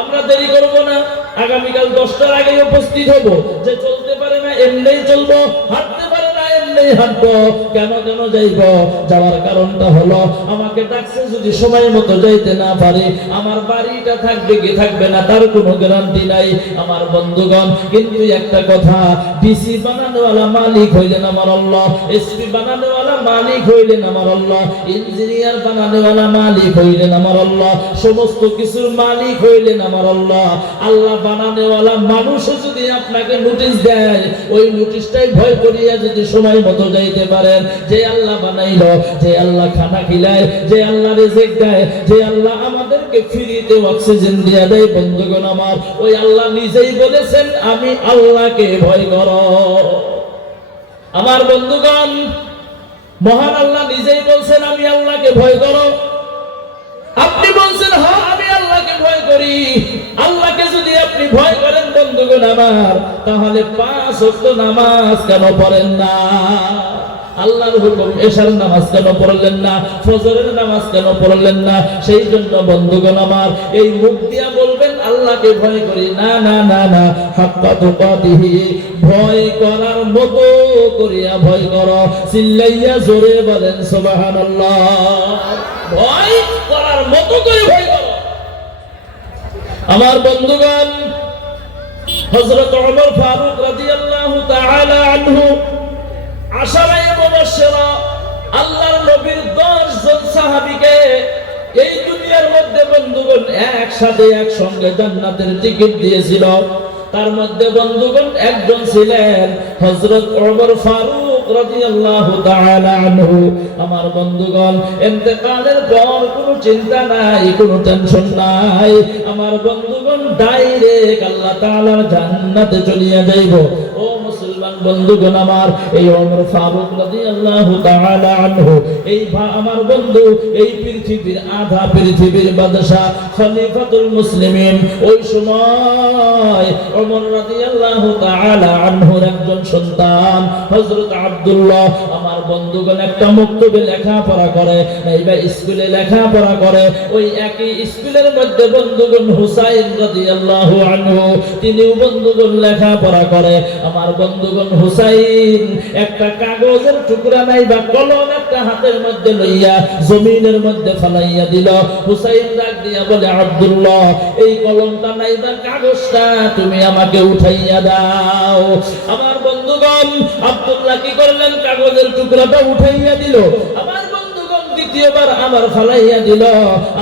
আমরা দেরি করব না, আগামীকাল 10টার আগে উপস্থিত হব। যে চলতে পারে না এমনি চলবো, হাঁটতে পারে না এমনি হাঁটবো। কেন যাইব? যাওয়ার কারণটা হলো, আমাকে ডাকছে যদি সময় মতো যাইতে না পারে, আমার বাড়িটা থাকবে কি থাকবে না তার কোনো গ্যারান্টি নাই। আমার বন্ধুগণ, কিন্তু একটা কথা, ডিসি বানানোওয়ালা মালিক হইলেন আমার আল্লাহ, এসপি বানানোওয়ালা মালিক হইলেন আমার আল্লাহ, ইঞ্জিনিয়ার বানানোওয়ালা মালিক হইলেন আমার আল্লাহ, সমস্ত কিছুর মালিক হইলেন আমার আল্লাহ। আল্লাহ বানানোওয়ালা মানুষও যদি আপনাকে নোটিশ দেয়, ওই নোটিশটাই ভয় করিয়া যদি সময় মতো যাইতে পারেন, যে আল্লাহ বানাইলো, যে আল্লাহ খানা খিলায়, যে আল্লাহ রিজিক দেয়, যে আল্লাহ আমাদেরকে ফ্রিতে অক্সিজেন দিয়ে দেয়, বন্ধুগণ আমার, ওই আল্লাহ নিজেই বলেছেন আমি আল্লাহকে ভয় করো। আমার বন্ধুগণ, মহান আল্লাহ নিজেই বলছেন আমি আল্লাহকে ভয় করো। আপনি বলছেন হ্যাঁ আমি আল্লাহকে ভয় করি। আল্লাহকে যদি আপনি ভয় করেন বন্ধুগণ আমার, তাহলে 5 ওয়াক্ত নামাজ কেন পড়েন না? আল্লাহর হুকুম এশার নামাজ কেন পড়লেন না? ফজরের নামাজ কেন পড়লেন না? সেই জন্য বন্ধুগণ আমার, এই মুখ দিয়া বলবেন আল্লাহকে ভয় করি, না না না না, হাক্কা তুকাতিহি, ভয় করার মতো করিয়া ভয় করো। চিল্লাইয়া জোরে বলেন সুবহানাল্লাহ। ভয় করার মতো করে ভয় করো। আমার বন্ধুগণ, হযরত ওমর ফারুক রাদিয়াল্লাহু তাআলা আনহু, আশারায়ে মুবাশশিরা, আল্লাহর নবীর 10 জন সাহাবীকে এই দুনিয়ার মধ্যে বন্ধুগণ একসাথে একসঙ্গে জান্নাতের টিকিট দিয়েছিল। তার মধ্যে বন্ধুগণ একজন ছিলেন হযরত ওমর ফারুক রাদিয়াল্লাহু তাআলা আনহু। আমার বন্ধুগণ, ইন্তেকালের পর কোনো চিন্তা নাই, কোনো টেনশন নাই। আমার বন্ধুগণ, ডাইরেক্ট আল্লাহ তাআলার জান্নাতে চলিয়া যাইব। ও মুসলমান বন্ধুগণ আমার, এই ওমর ফারুক রাদিয়াল্লাহু তাআলা আনহু, এই আমার বন্ধু, এই পৃথিবীর আধা পৃথিবীর বাদশা, খলিফাতুল মুসলিমিন, ওই সময় ওমর রাদিয়াল্লাহু তাআলা আনহুর একজন সন্তান হযরত আব্দুল্লাহ। আমার বন্ধুগণ, একটা মক্তবে লেখাপড়া করে, নাইবা স্কুলে লেখাপড়া করে। ওই একই স্কুলের মধ্যে বন্ধুগণ হুসাইন রাদিয়াল্লাহু আনহু, তিনিও বন্ধুগণ লেখাপড়া করে। আমার বন্ধুগণ, হুসাইন একটা কাগজের টুকরা নাই বা কলম একটা হাতের মধ্যে লইয়া জমিনের মধ্যে ফালাইয়া দিল। হুসাইন ডাক দিয়া বলে, আব্দুল্লাহ, এই কলমটা নাই বা কাগজটা তুমি আমাকে উঠাইয়া দাও। আমার বন্ধুগণ, আব্দুল্লাহ কি করলেন? কাগজের টুকরাটা উঠাইয়া দিল। আমার বন্ধুগণ দ্বিতীয়বার আবার ফালাইয়া দিল।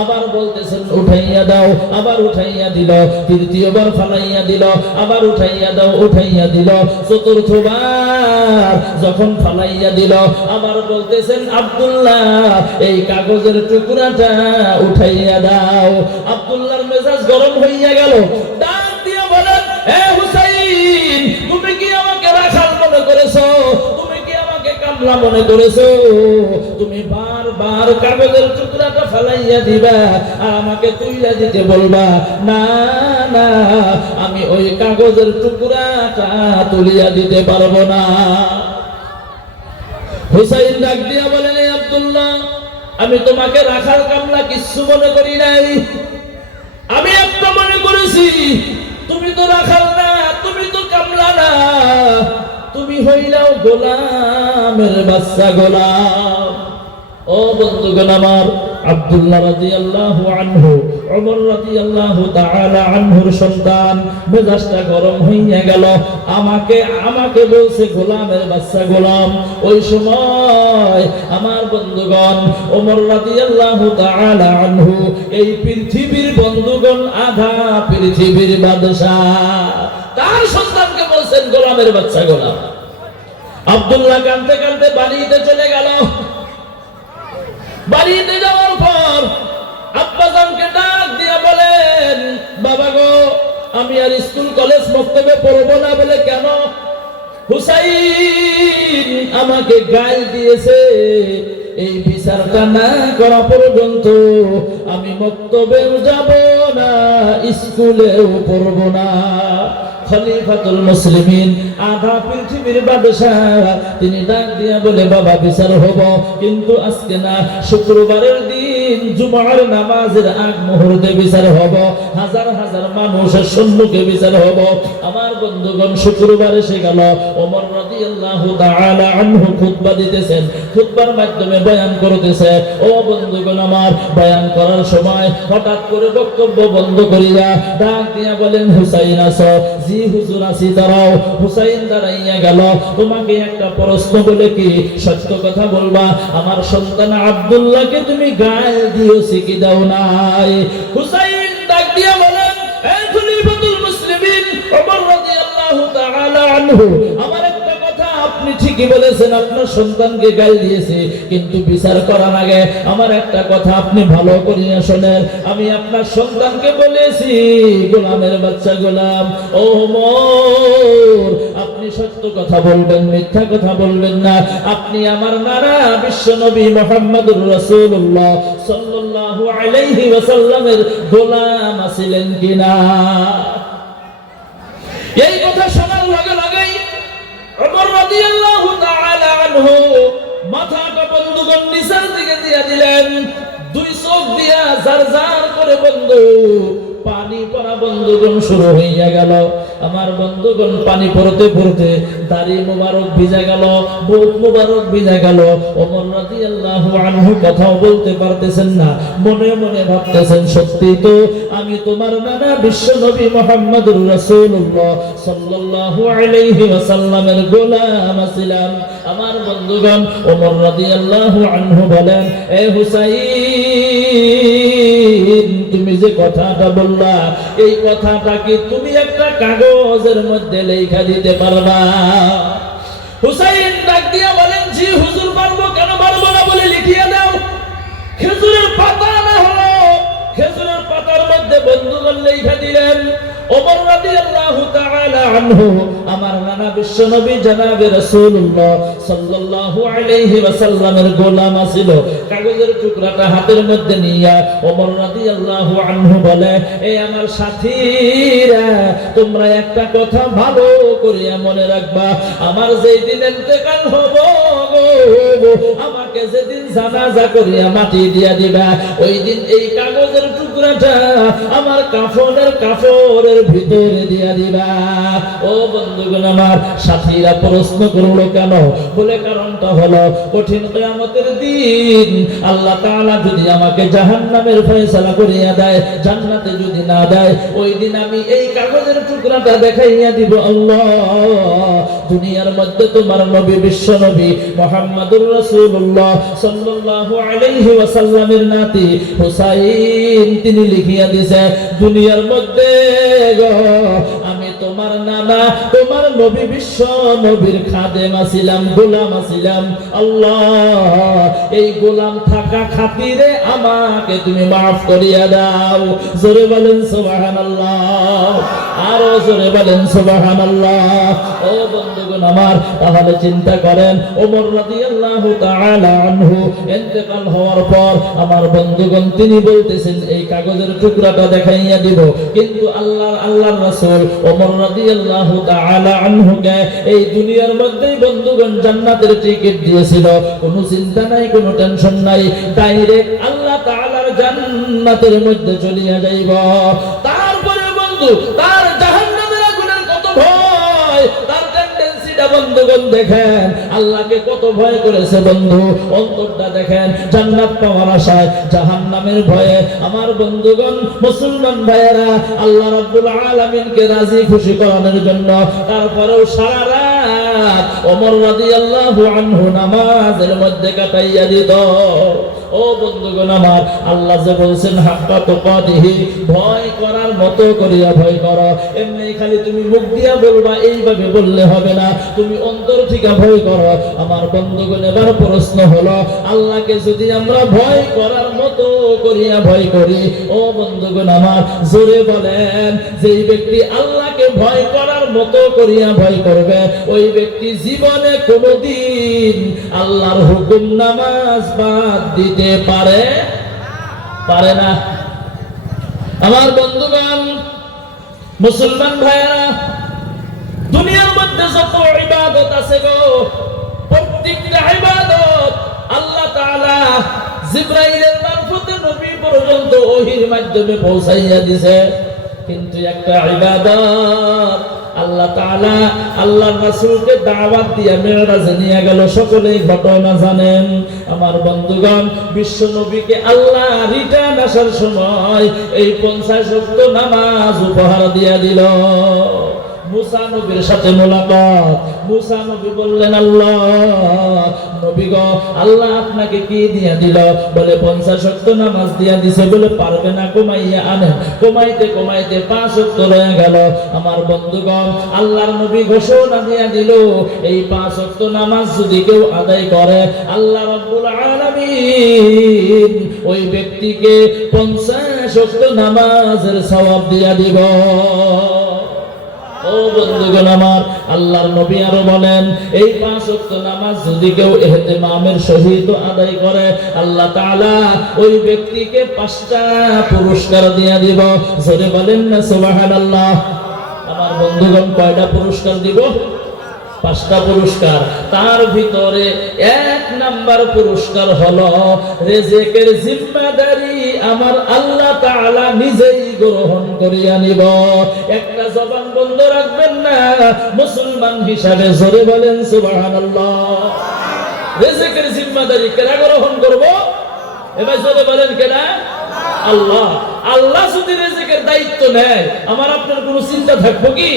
আবার বলতেছেন উঠাইয়া দাও, আবার উঠাইয়া দিল। তৃতীয়বার ফালাইয়া দিল, আবার উঠাইয়া দাও, উঠাইয়া দিল। চতুর্থবার যখন ফালাইয়া দিল, আবার বলতেছেন, আব্দুল্লাহ, এই কাগজের টুকরাটা উঠাইয়া দাও। আব্দুল্লাহর মেজাজ গরম হইয়া গেল। ডাক দিয়ে বলেন, হে হুসাইন, তুমি কি আমাকে রাখাল মনে করেছো? তুমি কি আমাকে কামলা মনে করেছো? তুমি বারবার কাগজের টুকরাটা ফালাইয়া দিবা আর আমাকে তুইলা দিতে বলবা? না না, আমি ওই কাগজের টুকরাটা তুলিয়া দিতে পারবো না। হুসাইন ডাক দিয়া বলেন, এই আব্দুল্লাহ, আমি তোমাকে রাখাল কামলা কিচ্ছু মনে করি নাই। আমি একটা মনে করেছি, তুমি তো রাখাল না, তুমি তো কামলা না, তুমি হইলাও গোলামের বাচ্চা, গোলাম। ও বন্ধুগণ আমার, আব্দুল্লাহ রাদিয়াল্লাহু আনহু, ওমর রাদিয়াল্লাহু তাআলা আনহুর সন্তান, মেজাজটা গরম হইয়া গেল। আমাকে বলছে গোলামের বাচ্চা, গোলাম। ওই সময় আমার বন্ধুগণ, ওমর রাদিয়াল্লাহু তাআলা আনহু এই পৃথিবীর বন্ধুগণ আধা পৃথিবীর বাদশাহ, তার সন্তানকে বলছেন গোলামের বাচ্চা, গোলাম। আব্দুল্লাহ কাঁদতে কাঁদতে বাড়িতে চলে গেল। বাড়িতে যাওয়ার পর আব্বাজানকে ডাক দিয়া বলেন, বাবা গো, আমি আর স্কুল কলেজ মক্তবে পড়বো না। বলে কেন? হুসাইন আমাকে গাল দিয়েছে, এই বিচারটা না করা পর্যন্ত আমি মক্তবেও যাব না, স্কুলেও পড়বো না। খলিফাতুল মুসলিমিন, আধা পৃথিবীর বাদশাহ, তিনি ডাক দিয়া বলে, বাবা বিচার হবো, কিন্তু আজকে না, শুক্রবারের দিন জুমার নামাজের আগ মুহূর্তে বিচার হবো, হাজার হাজার মানুষের সম্মুখে বিচার হবো। আমার বন্ধুগণ, শুক্রবার এসে গেল। ওমর রাদিয়াল্লাহু তাআলা আনহু খুতবা দিতেছেন, খুতবার মাধ্যমে বয়ান করতেছে। ও বন্ধুগণ আমার, বয়ান করার সময় হঠাৎ করে বক্তব্য বন্ধ করিয়া ডাক দিয়া বলেন, হুসাইন আসো? জি হুজুর আছি। দাঁড়াও। হুসাইন দাঁড়াইয়া গেল। তোমাকে একটা প্রশ্ন বলে কি সত্য কথা বলবা? আমার সন্তান আব্দুল্লাহকে তুমি গাল দিয়েছি কি দাও নাই? হুসাইন ডাক দিয়া বলেন, হে খলিফাতুল মুসলিমিন ওমর রাদিয়াল্লাহু তাআলা আনহু, আমার একটা কথা, আপনি ঠিকই বলেছেন, আপনার সন্তানকে গাল দিয়েছে, কিন্তু বিচার করার আগে আমার একটা কথা আপনি ভালো করিয়া শোনেন। আমি আপনার সন্তানকে বলেছি গোলামের বাচ্চা, গোলাম। ও ওমর, আপনি সত্য কথা বলবেন, মিথ্যা কথা বলবেন না। আপনি আমার নানা বিশ্বনবী মুহাম্মদুর রাসূলুল্লাহ সাল্লাল্লাহু আলাইহি ওয়াসাল্লামের গোলাম ছিলেন কিনা? এই কথা শোনার লগে লগেই ওমর রাদিয়াল্লাহু তাআলা আনহু মাথাটা বন্ধুগণ নিচের দিকে দিয়ে দিলেন। দুই চোখ দিয়া জারজার করে বন্ধু পানি পড়া বন্ধুগণ শুরু হইয়া গেল। আমার বন্ধুগণ, পানি পড়তে পড়তে দাড়ি মুবারক ভিজা গেল, বুক মুবারক ভিজা গেল। ওমর রাদিয়াল্লাহু আনহু কথাও বলতে পারতেছেন না, মনে মনে ভাবতেছেন, সত্যি তো আমি তোমার নানা বিশ্বনবী মুহাম্মদুর রাসূলুল্লাহ সাল্লাল্লাহু আলাইহি ওয়াসাল্লামের গোলাম ছিলাম। আমার বন্ধুগণ, ওমর রাদিয়াল্লাহু আনহু বলেন, এ হুসাইন, তুমি যে কথাটা বললা, এই কথাটা কি তুমি একটা কাগজের মধ্যে লেখা দিতে পারবা? হুসাইন ডাক দিয়া বলেন, জি হুজুর, পারবো। কেন পারবো না? বলে লিখিয়ে দাও। খেজুরের পাতা না হলো, খেজুরের পাতার মধ্যে বন্ধুগণ লেখা দিলেন। ওমর রাদিয়াল্লাহু তাআলা আনহু আমার নানা বিশ্বনবী জনাবে রাসূলুল্লাহ সাল্লাল্লাহু আলাইহি ওয়াসাল্লামের গোলাম ছিল। কাগজের টুকরাটা হাতের মধ্যে নিয়া ওমর রাদিয়াল্লাহু আনহু বলে, এই আমার সাথীরা, তোমরা একটা কথা ভালো করে মনে রাখবা, আমার যেই দিন ইন্তেকাল হবে গো, আমাকে যেদিন জানাজা করিয়া মাটি দিয়া দিবা, ওই দিন এই কাগজের টুকরাটা আমার কাফনের ভিতরে দিয়া দিবা। ও বন্ধুগণ আমার, সাথীরা প্রশ্ন করলো কেন? বলে কারণটা হলো কঠিন কিয়ামতের দিন আল্লাহ তাআলা যদি আমাকে জাহান্নামের ফয়সালা করিয়া দেয়, জান্নাতে যদি না দেয়, ওই দিন আমি এই কাগজের টুকরাটা দেখাইয়া দিব, আল্লাহ দুনিয়ার মধ্যে তোমার নবী, বিশ্ব নবী মুহাম্মদুর রাসূলুল্লাহ সাল্লাল্লাহু আলাইহি ওয়াসাল্লামের নাতি হুসাইন তিনি লিখিয়া দিয়েছে, দুনিয়ার মধ্যে গো আমি তোমার নানা, তোমার নবী, বিশ্ব নবীর খাদেম আছিলাম, গোলাম আছিলাম। আল্লাহ এই গোলাম থাকা খাতিরে আমাকে তুমি মাফ করিয়া দাও। জোরে বলেন সুবহানাল্লাহ, আরো জোরে বলেন সুবহানাল্লাহ। ও বন্ধুগণ আমার, তাহলে চিন্তা করেন ওমর রাদিয়াল্লাহু তাআলা আনহু ইন্তেকাল হওয়ার পর আমার বন্ধুগণ তিনি বলতেছেন এই কাগজের টুকরাটা দেখাইয়া দিব, কিন্তু আল্লাহর রাসূল ওমর রাদিয়াল্লাহু তাআলা আনহুকে এই দুনিয়ার মধ্যেই বন্ধুগণ জান্নাতের টিকিট দিয়েছিল। কোনো চিন্তা নাই, কোনো টেনশন নাই, ডাইরেক্ট আল্লাহ তাআলার জান্নাতের মধ্যে চলিয়া যাইব। তারপরে বন্ধু তার জাহান্নামের আগুনের কত ভয়, তার টেন্ডেন্সিটা বন্ধুগণ দেখেন, আল্লাহকে কত ভয় করেছে বন্ধু, অন্তরটা দেখেন, জান্নাত পাওয়ার আশায় জাহান্নামের ভয়ে। আমার বন্ধুগণ মুসলমান ভাইয়েরা, আল্লাহ রাব্বুল আলামিনকে রাজি খুশি করানোর জন্য তারপরেও সারা রাত ওমর রাদিয়াল্লাহু আনহু নামাজের মধ্যে কাটাইয়া দিত। ও বন্ধুগণ আমার, আল্লাহ যে বলছেন হাক্কা তুকাতিহি, ভয় করার মতো করিয়া ভয় করো। এমনি খালি তুমি মুখ দিয়া বলবা এইভাবে বললে হবে না, তুমি অন্তর থেকে ভয় করো। আমার বন্ধুগণ এবার প্রশ্ন হলো, আল্লাহকে যদি আমরা ভয় করার মতো করিয়া ভয় করি, ও বন্ধুগণ আমার জোরে বলেন, যেই ব্যক্তি আল্লাহকে ভয় করার মতো করিয়া ভয় করবে, ওই ব্যক্তি জীবনে কোনোদিন আল্লাহর হুকুম নামাজ বাদ দিতে পারে না। আমার বন্ধুগণ মুসলমান ভাইয়েরা, দুনিয়ার মধ্যে যত ইবাদত আছে গো, প্রত্যেকটা ইবাদত আল্লাহ তাআলা জিবরাইলের মারফতে নবী পর্যন্ত ওহীর মাধ্যমে পৌঁছাইয়া দিয়েছে, কিন্তু একটা ইবাদত আল্লাহ তাআলা আল্লাহর রাসূলকে দাওয়াত দিয়ে মেরাজে নিয়ে গেল, সকলেই ঘটনা জানেন। আমার বন্ধুগণ বিশ্ব নবীকে আল্লাহ রিটার্ন আসার সময় এই 50 ওয়াক্ত নামাজ উপহার দিয়া দিল। মুসা নবীর সাথে মোলাকাত, মুসা নবী বললেন, আল্লাহ নবী গো, আল্লাহ আপনাকে কি দিয়া দিল? বলে 50 ওয়াক্ত নামাজ দিয়া দিছে। বলে পারবে না, কমাইয়া আনেন। কমাইতে কমাইতে 5 ওয়াক্ত রয়ে গেল। আমার বন্ধুগণ আল্লাহর নবী ঘোষণা দিয়া দিল, এই 5 ওয়াক্ত নামাজ যদি কেউ আদায় করে, আল্লাহ রাব্বুল আলামিন ওই ব্যক্তিকে 50 ওয়াক্ত নামাজের সওয়াব দিয়া দিব। ও বন্ধুগণ আমার, আল্লাহর নবী আরো বলেন, এই 5 ওয়াক্ত নামাজ যদি কেউ ইহতিমামের সহিত আদায় করে, আল্লাহ তাআলা ওই ব্যক্তিকে 5টা পুরস্কার দিয়া দিব। জোরে বলেন না সুবহানাল্লাহ। আমার বন্ধুগণ কয়টা পুরস্কার দিব? 5টা পুরস্কার। তার ভিতরে 1 নাম্বার পুরস্কার হলো রিজিকের জিম্মাদারি আমার আল্লাহ তাআলা নিজেই গ্রহণ করিয়া নিব। একটা জবান বন্ধ রাখবেন না মুসলমান হিসাবে। জোরে বলেন সুবহানাল্লাহ। রিজিকের জিম্মাদারি কেনা গ্রহণ করব? এবার জোরে বলেন কেনা? আল্লাহ। আল্লাহ যদি রিজিকের দায়িত্ব নেয়, আমার আপনার কোনো চিন্তা থাকবো কি?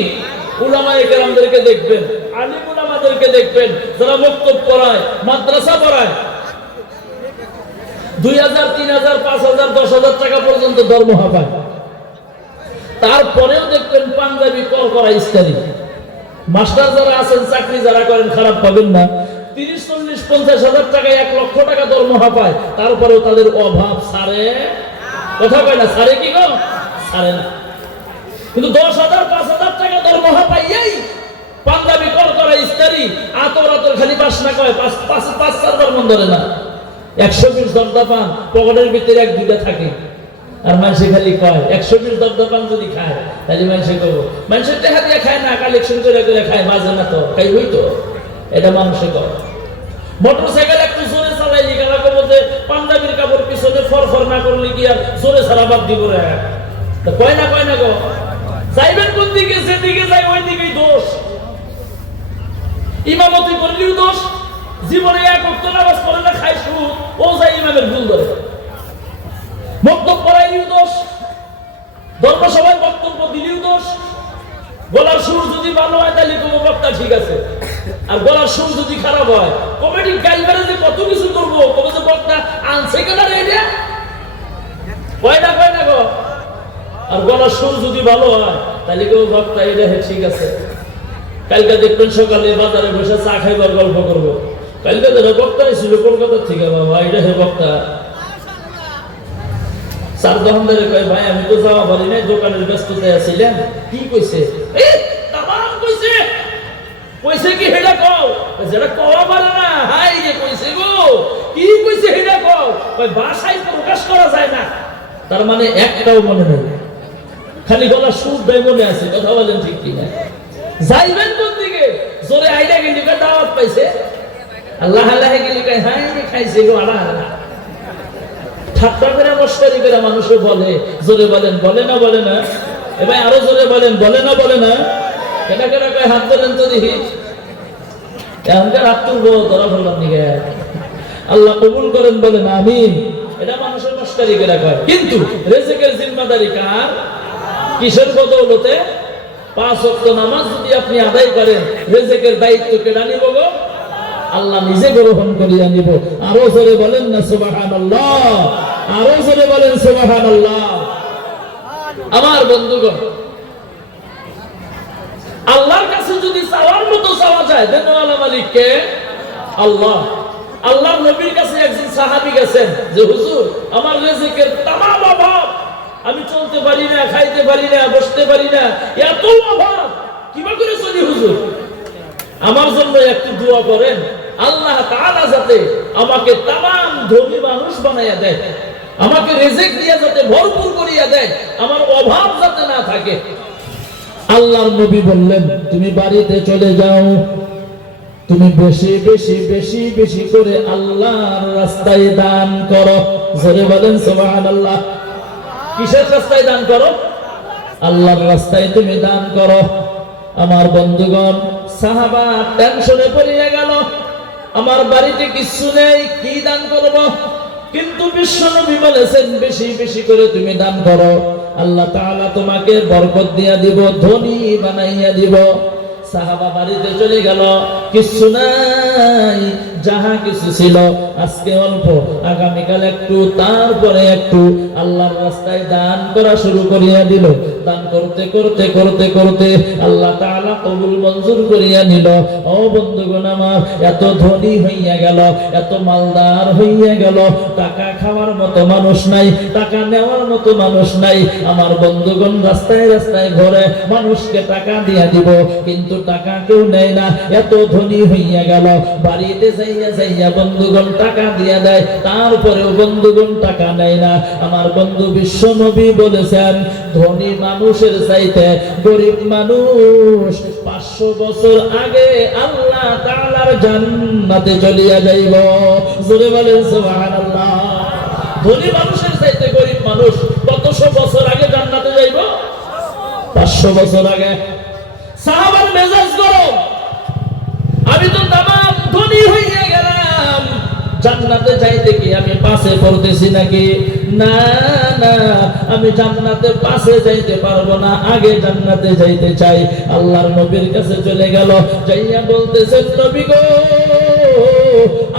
উলামায়ে কেরামদেরকে দেখবেন, আলিম উলামাদেরকে দেখবেন, যারা বক্তব্য পড়ায়, মাদ্রাসা পড়ায়, 2000, 3000, 5000, 10,000 টাকা পর্যন্ত দরমহা পায়। তারপরেও দেখবেন পাঞ্জাবি কল করা ইস্তারি। মাস্টার যারা আছেন, চাকরি যারা করেন, খারাপ পাবেন না, 30, 40, 50,000 টাকায় 1 লক্ষ টাকা দরমহা পায়। তারপরেও তাদের অভাব সারে কথা কয় না, সারে কি গো? সারে না। কিন্তু 10,000, 5,000 টাকা দরমহা পাইয়াই পাঞ্জাবি কল করা ইস্তারি, আতর খালি বাসনা কয়, 5-4 বার মন ধরে না। 120 দরদা পান পকেটের ভিতরে 1-2টা থাকে। আর মানুষে খালি কয় 120 দরদা পান যদি খায়, তাহলে মানুষে কব, মানুষের টাকা দিয়ে খায় না, কালেকশন করে খায়, বাজে না তো, খাই হইতো। এটা মানুষে কয়। মোটরসাইকেল একটু জোরে চালাইলি কালাকে বলতে পাঞ্জাবির কাপড় পিছনে ফরফর না করলে কি আর জোরে ছাড়া বাদ দিব রে? কয় না গো, যাইবেন কোন দিকে, যেদিকে যাই ওই দিকেই দোষ। ইমামতি করলেও দোষ, জীবনে এক ওয়াক্ত নামাজ পড়ে না খাই সুদ, ও যাই ইমামের ভুল ধরে। বক্তব্য পড়াইলেও দোষ, ধর্মসভায় বক্তব্য দিলেও দোষ। গলার সুর যদি ভালো হয় তাহলে কোনো বক্তা ঠিক আছে, আর গলার সুর যদি খারাপ হয় কমিটি গাইবারে যে কত কিছু করবো, কবে যে বক্তা আনছে কেনা রে এটা কয় না গো। আর গলার সুর যদি ভালো হয় তাহলে কেউ বক্তা এটা ঠিক আছে। কালকে দেখবেন সকালে বাজারে বসে চা খাইবার গল্প করবো, কালকে যারা বক্তা ছিল কলকাতা থেকে, বাবা এটা হে বক্তা। চার দোকানদারে কয় ভাই আমি তো যাওয়া পারি নাই, দোকানের ব্যস্ততায় আছিলেন। কি কইছে? কইছে কি হেডা কও? যেটা কওয়া পারে না, হাই রে কইছে গো, কি কইছে হেডা কও? কই ভাষায় প্রকাশ করা যায় না। তার মানে একটাও মনে নেই, খালি গলা সুর দেয় মনে আছে। কথা বলেন ঠিক কি না? যাইবেন কোন দিকে? জোরে আইডা গেলি কা দাওয়াত পাইছে, আল্লাহ আল্লাহ গেলি কই হাই রে খাইছে গো আড়া আড়া। ঠাট্টা করে মস্করি করে মানুষও বলে। জোরে বলেন, বলে না? এ ভাই আরো জোরে বলেন, বলে না? কেটা কয় হাত ধরেন তো দেখি। এখনকার হাত তুলবো, ধরা ফেললাম নিকে। আল্লাহ কবুল করেন, বলেন আমিন। এটা মানুষের মস্করি করে কয়, কিন্তু রিজিকের জিম্মাদারি কার? কিসের বদৌলতে? 5 ওয়াক্ত নামাজ যদি আপনি আদায় করেন, রিজিকের দায়িত্ব কেডা নিব গো? আল্লাহ নিজে গ্রহণ করিয়া নিব। আরো জোরে বলেন না সুবহানাল্লাহ, আরো জোরে বলেন সুবহানাল্লাহ। আমার বন্ধুগণ, আল্লাহর কাছে যদি চাওয়ার মতো চাওয়া যায়, দেনওয়ালা মালিক কে? আল্লাহ। আল্লাহর নবীর কাছে একজন সাহাবী গেছেন যে হুজুর আমার রিজিকের তামাম অভাব, আমি চলতে পারি না, খাইতে পারি না, বসতে পারি না, এত অভাব, কিভাবে করে চলি হুজুর? আমার জন্য একটু দোয়া করেন, আল্লাহ তাআলা যাতে আমাকে তামাম ধনী মানুষ বানাইয়া দেয়, আমাকে রিজিক দিয়ে যাতে ভরপুর করিয়া দেয়, আমার অভাব যাতে না থাকে। আল্লাহর নবী বললেন তুমি বাড়িতে চলে যাও, তুমি বেশি বেশি বেশি বেশি করে আল্লাহর রাস্তায় দান করো। জোরে বলেন সুবহানাল্লাহ। কিসের রাস্তায় দান করো? আল্লাহর রাস্তায় তুমি দান করো। আমার বন্ধুগণ, সাহাবা টেনশনে পড়ে গেল, আমার বাড়িতে কিছু নেই, কি দান করব? কিন্তু বিশ্বনবী বলেছেন বেশি বেশি করে তুমি দান করো, আল্লাহ তাআলা তোমাকে বরকত দিয়া দিব, ধনী বানাইয়া দিব। সাহাবা বাড়িতে চলে গেল, কিছু নাই, যাহা কিছু ছিল আজকে অল্প, আগামীকাল একটু, তারপরে একটু, আল্লাহর রাস্তায় দান করা শুরু করিয়া দিল। দান করতে করতে করতে করতে আল্লাহ তাআলা কবুল মঞ্জুর করিয়া নিল। ও বন্ধুগণ আমার, এত ধনী হইয়া গেল, এত মালদার হইয়া গেল, টাকা খাওয়ার মতো মানুষ নাই, টাকা নেওয়ার মতো মানুষ নাই। আমার বন্ধুগণ রাস্তায় রাস্তায় ঘরে মানুষকে টাকা দিয়া দিব, কিন্তু টাকা কেউ নেয় না, এত ধনী হইয়া গেল। বাড়িতে যাইয়া যাইয়া বন্ধুগণ টাকা দিয়া দেয়, তারপরেও বন্ধুগণ টাকা নেয় না। আমার বন্ধু বিশ্বনবী বলেছেন ধনী মানুষের চাইতে গরিব মানুষ 500 বছর আগে আল্লাহ তাআলার জান্নাতে চলিয়া যাইব। জোরে বলেন সুবহানাল্লাহ। ধনী মানুষের চাইতে গরিব মানুষ কতশো বছর আগে জান্নাতে যাইব? 500 বছর আগে। সাহাবার মেজাজ গরম, আমি তো তামাম ধনী হইয়া গেলাম, জান্নাতে যাইতে কি আমি পাশে পড়তেছি নাকি? না না, আমি জান্নাতে পাশে যাইতে পারবো না, আগে জান্নাতে যাইতে চাই। আল্লাহর নবীর কাছে চলে গেল, যাইয়া বলতেছেন নবী গো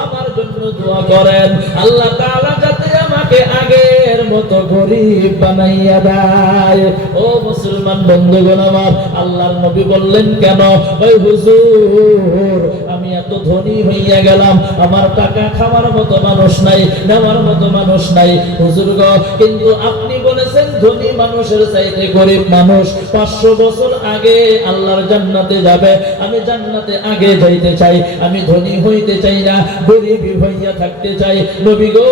আমার জন্য দোয়া করেন, আল্লাহ তাআলা যাতে আমাকে আগের মতো গরিব বানাইয়া দেয়। ও মুসলমান বন্ধুগণ আমার, আল্লাহর নবী বললেন কেন? ওই হুজুর আমি এত ধনী হইয়া গেলাম, আমার টাকা খাওয়ার মতো মানুষ নাই, নেওয়ার মতো মানুষ নাই। হুজুর গো, কিন্তু আপনি বলেছেন ধনী মানুষের চাইতে গরিব মানুষ 500 বছর আগে আল্লাহর জান্নাতে যাবে। আমি জান্নাতে আগে যাইতে চাই, আমি ধনী হইতে চাই না, গরিব হইয়া থাকতে চাই। নবী গো,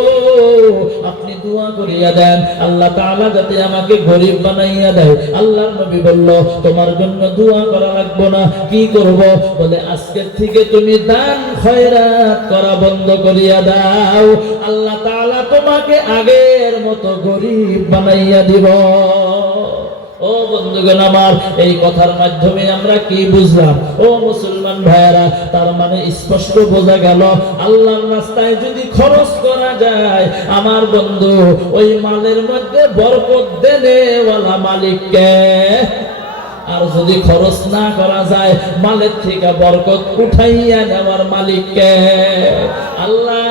আপনি দোয়া করিয়া দেন আল্লাহ তাআলা যাতে আমাকে গরিব বানাইয়া দেয়। আল্লাহর নবী বলল তোমার জন্য দোয়া করা লাগবে না, কি করব? বলে আজকের থেকে তুমি দান খয়রাত করা বন্ধ করিয়া দাও, আল্লাহ তাআলা তোমাকে আগের মতো গরিব বানাইয়া দিব। ও বন্ধুগণ আমার, এই কথার মাধ্যমে আমরা কি বুঝলাম? ও মুসলমান ভাইয়েরা, তার মানে স্পষ্ট বোঝা গেল আল্লাহর রাস্তায় যদি খরচ করা যায়, আমার বন্ধু ওই মালের মধ্যে বরকত দেনেওয়ালা মালিককে। আর যদি খরচ না করা যায়, মালের থেকে বরকত উঠাইয়া নেওয়ার মালিককে। আল্লাহ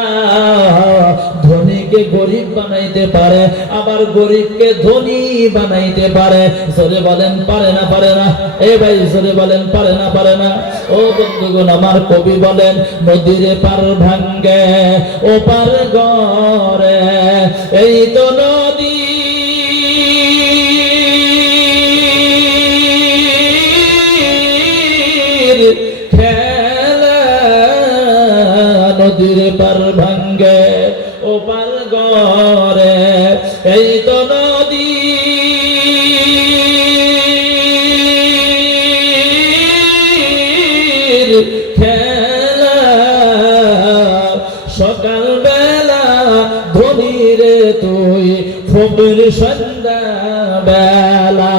ধনীকে গরিব বানাইতে পারে, আবার গরিবকে ধনী বানাইতে পারে। জোরে বলেন পারে না? পারে না? এ ভাই জোরে বলেন পারে না? পারে না? ও বন্ধুগণ আমার, কবি বলেন নদীর পার ভাঙ্গে ও পার গড়ে, এই তো নদী নদীর পার ভাঙ্গে ও পার গড়ে, এই তো নদী খেলা। সকাল বেলা ধনী রে তুই, ফকির সন্ধ্যা বেলা।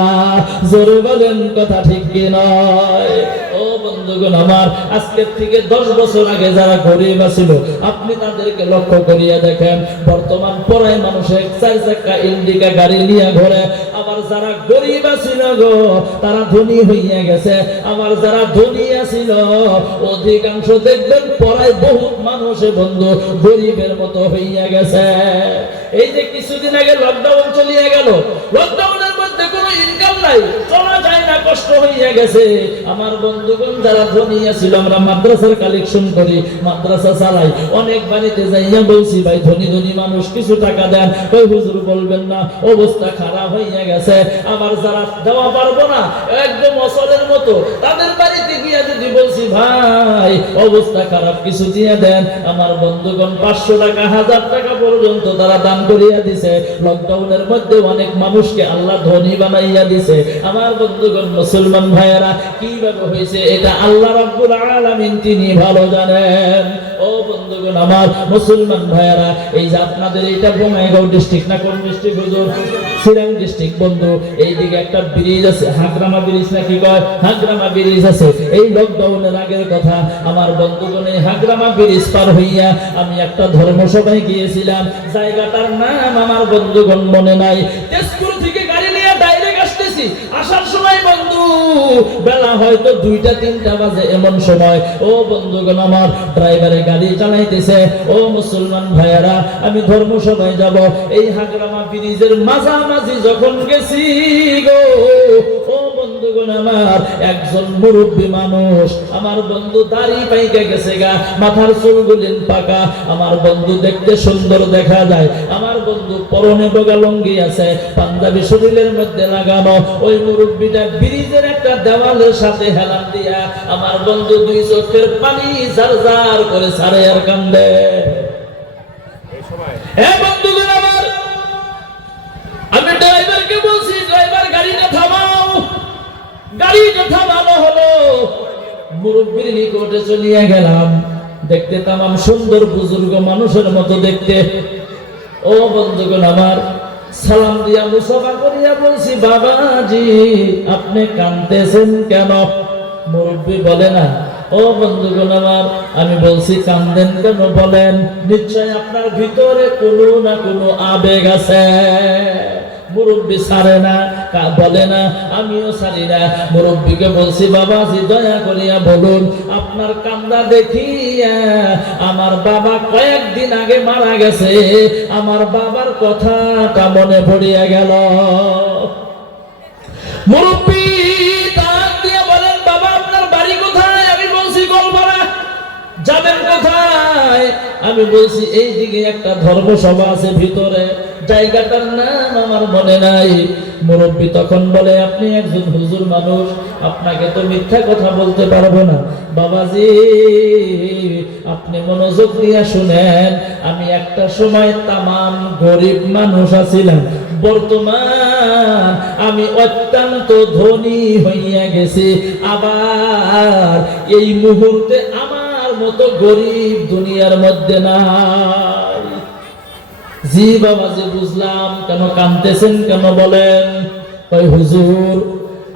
জোরে বলেন কথা ঠিক কি নয়? ও বন্ধুগণ আমার, আজকের থেকে 10 বছর আগে যারা গরিব ছিল, আপনি তাদেরকে লক্ষ্য করিয়া দেখেন, বর্তমান পড়ায় মানুষে 4 চাকা ইন্ডিকা গাড়ি নিয়ে ঘোরে। আবার যারা গরিব ছিল গো, তারা ধনী হইয়া গেছে। আবার যারা ধনী ছিল, অধিকাংশ দেখবেন পড়ায় বহুত মানুষে বন্ধু গরিবের মতো হইয়া গেছে। এই যে কিছুদিন আগে লকডাউন চলিয়া গেল, লকডাউনের মধ্যে কোনো ইনকাম নাই, চলা যায় না, কষ্ট হইয়া গেছে। আমার বন্ধুগণ যারা ধনী ছিল, আমরা মাদ্রাসার কালেকশন করি, মাদ্রাসা চালাই, অনেক বাড়িতে যাইয়া বলছি ভাই ধনী ধনী মানুষ কিছু টাকা দেন। ওই হুজুর বলবেন না, অবস্থা খারাপ হইয়া গেছে। আবার যারা দেওয়া পারবো না, একদম অসলের মতো, তাদের বাড়িতে গিয়া যদি বলছি ভাই অবস্থা খারাপ, কিছু দিয়ে দেন, আমার বন্ধুগণ 500 টাকা 1000 টাকা পর্যন্ত তারা দান করিয়া দিছে। লকডাউনের মধ্যে অনেক মানুষকে আল্লাহ ধনী বানাইয়া দিছে। আমার বন্ধুগণ মুসলমান ভাইয়েরা, কিভাবে হয়েছে এটা আল্লাহ রাব্বুল আলামিন তিনি ভালো জানেন। ও বন্ধুগণ আমার মুসলমান ভাইয়েরা, এই যে আপনাদের এটা বঙ্গাইগাঁও ডিস্ট্রিক্ট না কোন ডিস্ট্রিক্ট হুজুর? সিরাং ডিস্ট্রিক্ট বন্ধু। এইদিকে একটা ব্রিজ আছে, হাগরামা ব্রিজ না কি কয়? হাগরামা ব্রিজ আছে। এই লকডাউনের আগের কথা, আমার বন্ধুগণ এই হাগরামা ব্রিজ পার হইয়া আমি একটা ধর্মসভায় গিয়েছিলাম। জায়গাটার নাম আমার বন্ধুগণ মনে নাই। তেজপুর থেকে গাড়ি নিয়ে ডাইরেক্ট আসতেছি, আসার সময় বন্ধু বেলা হয়তো 2টা-3টা বাজে এমন সময়। ও বন্ধুগণ আমার, ড্রাইভারে গাড়ি চালাইতেছে। ও মুসলমান ভাইয়েরা, আমি ধর্মসভায় যাব। এই হাগরামা ব্রিজের মাঝামাঝি যখন গেছি গো, ও বন্ধুগণ আমার, একজন মুরব্বী মানুষ, আমার বন্ধু দাড়ি পাইকে গেছে গা, মাথার চুলগুলিন পাকা, আমার বন্ধু দেখতে সুন্দর দেখা যায়। আমার বন্ধু পরনে বগা লুঙ্গি আছে, পাঞ্জাবি শরীরের মধ্যে লাগানো। ওই মুরব্বীটা ব্রিজের একটা দেওয়ালের সাথে হেলান দিয়া আমার বন্ধু 2 চোখের পানি ঝারঝার করে ছাড়ে আর কান্দে। বন্ধুগণ আমার, আমি ড্রাইভারকে বলছি, ড্রাইভার গাড়িটা থামাও। গাড়িটা থামানো হলো, মুরব্বীর নিকটে চলিয়া গেলাম। দেখতে তামাম সুন্দর বুজুর্গ মানুষের মতো দেখতে। ও বন্ধুগণ আমার, সালাম দিয়া মুসাফা করিয়া বলছি, বাবাজি আপনি কাঁদতেছেন কেন? মুরব্বী বলে না, ও বন্ধুগণ আমার, আমি বলছি কান্দেন কেন বলেন? নিশ্চয় আপনার ভিতরে কোনো না কোনো আবেগ আছে। মুরব্বী ছাড়ে না, বলে না, আমিও ছাড়ি না। মুরব্বীকে বলছি, বাবাজি দয়া করিয়া বলুন, আপনার কান্দা দেখিয়া আমার বাবা কয়েকদিন আগে মারা গেছে, আমার বাবার কথাটা মনে পড়িয়া গেল। মুরব্বী ডাক দিয়ে বলেন, বাবা আপনার বাড়ি কোথায়? আমি বলছি গোলপাড়া। যাবে যাবেন কোথায়? আমি বলছি এই দিকে একটা ধর্মসভা আছে ভিতরে, জায়গাটার নাম আমার মনে নাই। মুরব্বী তখন বলে, আপনি একজন হুজুর মানুষ, আপনাকে তো মিথ্যা কথা বলতে পারবো না। বাবাজি, আপনি মনোযোগ দিয়ে শুনেন, আমি একটা সময় তামাম গরিব মানুষ আছিলাম, বর্তমান আমি অত্যন্ত ধনী হইয়া গেছি। আবার এই মুহূর্তে আমার মতো গরিব দুনিয়ার মধ্যে নাই। জি বাবাজি, বুঝলাম। কেন কাঁদতেছেন কেন বলেন? ওই হুজুর,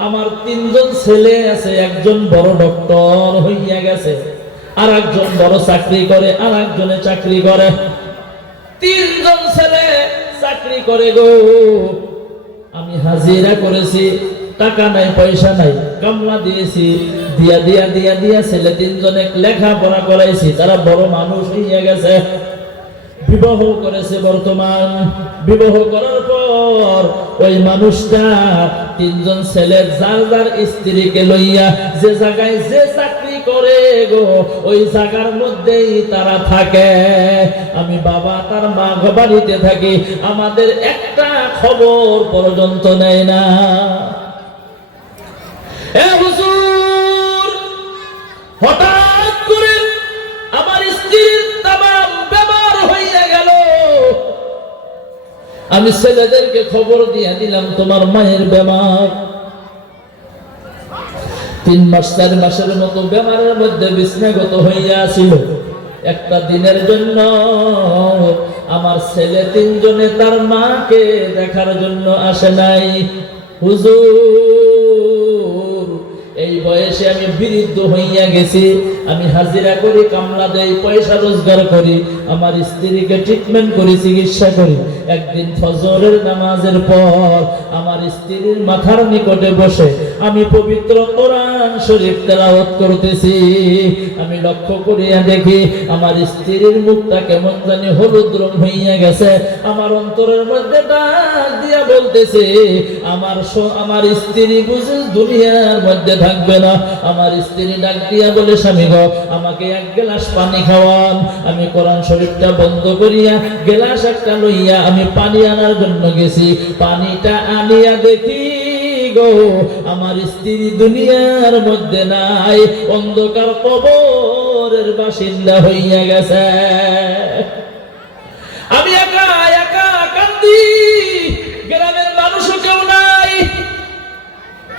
আমার 3 জন ছেলে আছে, একজন বড় ডক্টর হইয়া গেছে, আর একজন বড় চাকরি করে, আর একজনে চাকরি করে। 3 জন ছেলে চাকরি করে গো। আমি হাজিরা করেছি, টাকা নাই পয়সা নাই, কামলা দিয়েছি, দিয়া দিয়া দিয়া দিয়া ছেলে 3 জনে লেখাপড়া করাইছি, তারা বড় মানুষ হইয়া গেছে, বিবাহ করেছে। বর্তমান বিবাহ করার পর ওই মানুষটা 3 জন ছেলে যার যার স্ত্রীকে লইয়া যে জায়গায় যে চাকরি করে গো, ওই জায়গার মধ্যেই তারা থাকে। আমি বাবা তার মা বাড়িতে থাকি, আমাদের একটা খবর পর্যন্ত নেয় না। এ হুজুর, হঠাৎ করে আমার স্ত্রীর তামাম বেমার হইয়া গেল। আমি ছেলেদেরকে খবর দিয়ে দিলাম, তোমার মায়ের বেমার। 3 মাস 4 মাসের মতো বেমারের মধ্যে বিছনাগত হইয়া ছিল। একটা দিনের জন্য আমার ছেলে 3 জনে তার মাকে দেখার জন্য আসে নাই। হুজুর, এই বয়সে আমি বৃদ্ধ হইয়া গেছি, আমি হাজিরা করি, কামলা দেই, পয়সা রোজগার করি, আমার স্ত্রীকে ট্রিটমেন্ট করি, চিকিৎসা করি। একদিন ফজরের নামাজের পর আমার স্ত্রীর মাথার নিকটে বসে আমি পবিত্র কোরআন শরীফ তেলাওয়াত করতেছি। আমি লক্ষ্য করিয়া দেখি আমার স্ত্রীর মুখটা কেমন জানি হলুদ রং হইয়া গেছে। আমার অন্তরের মধ্যে ডাক দিয়া বলতেছে, আমার স্ত্রী বুঝি দুনিয়ার মধ্যে থাকবে না। আমার স্ত্রী ডাক দিয়া বলে, স্বামী গো, আমাকে 1 গ্লাস পানি খাওয়ান। আমি কোরআন শরীফটা বন্ধ করিয়া গ্লাস একটা লইয়া আমি পানি আনার জন্য গেছি। পানিটা আনিয়া দেখি গো, আমার স্ত্রী দুনিয়ার মধ্যে নাই, অন্ধকার কবরের বাসিন্দা হইয়া গেছে। আমি একা একা কান্দি, গ্রামের মানুষও কেউ নাই।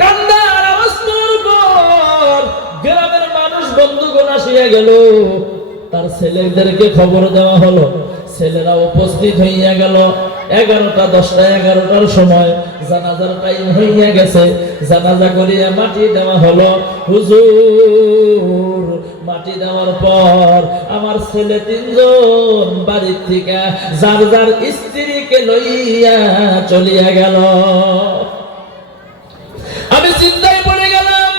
কান্দার আওয়াজ পর গ্রামের মানুষ বন্ধুগণ আসিয়া গেল। তার ছেলেদেরকে খবর দেওয়া হলো, ছেলেরা উপস্থিত হইয়া গেল। 11টা 10টা 11টার সময় জানাজার টাইম হইয়া গেছে। জানাজা করিয়া মাটি দেওয়া হলো। হুজুর, মাটি দেওয়ার পর আমার ছেলে 3 জন বাড়ির থেকে যার যার স্ত্রীকে লইয়া চলিয়া গেল। আমি চিন্তায় পড়ে গেলাম।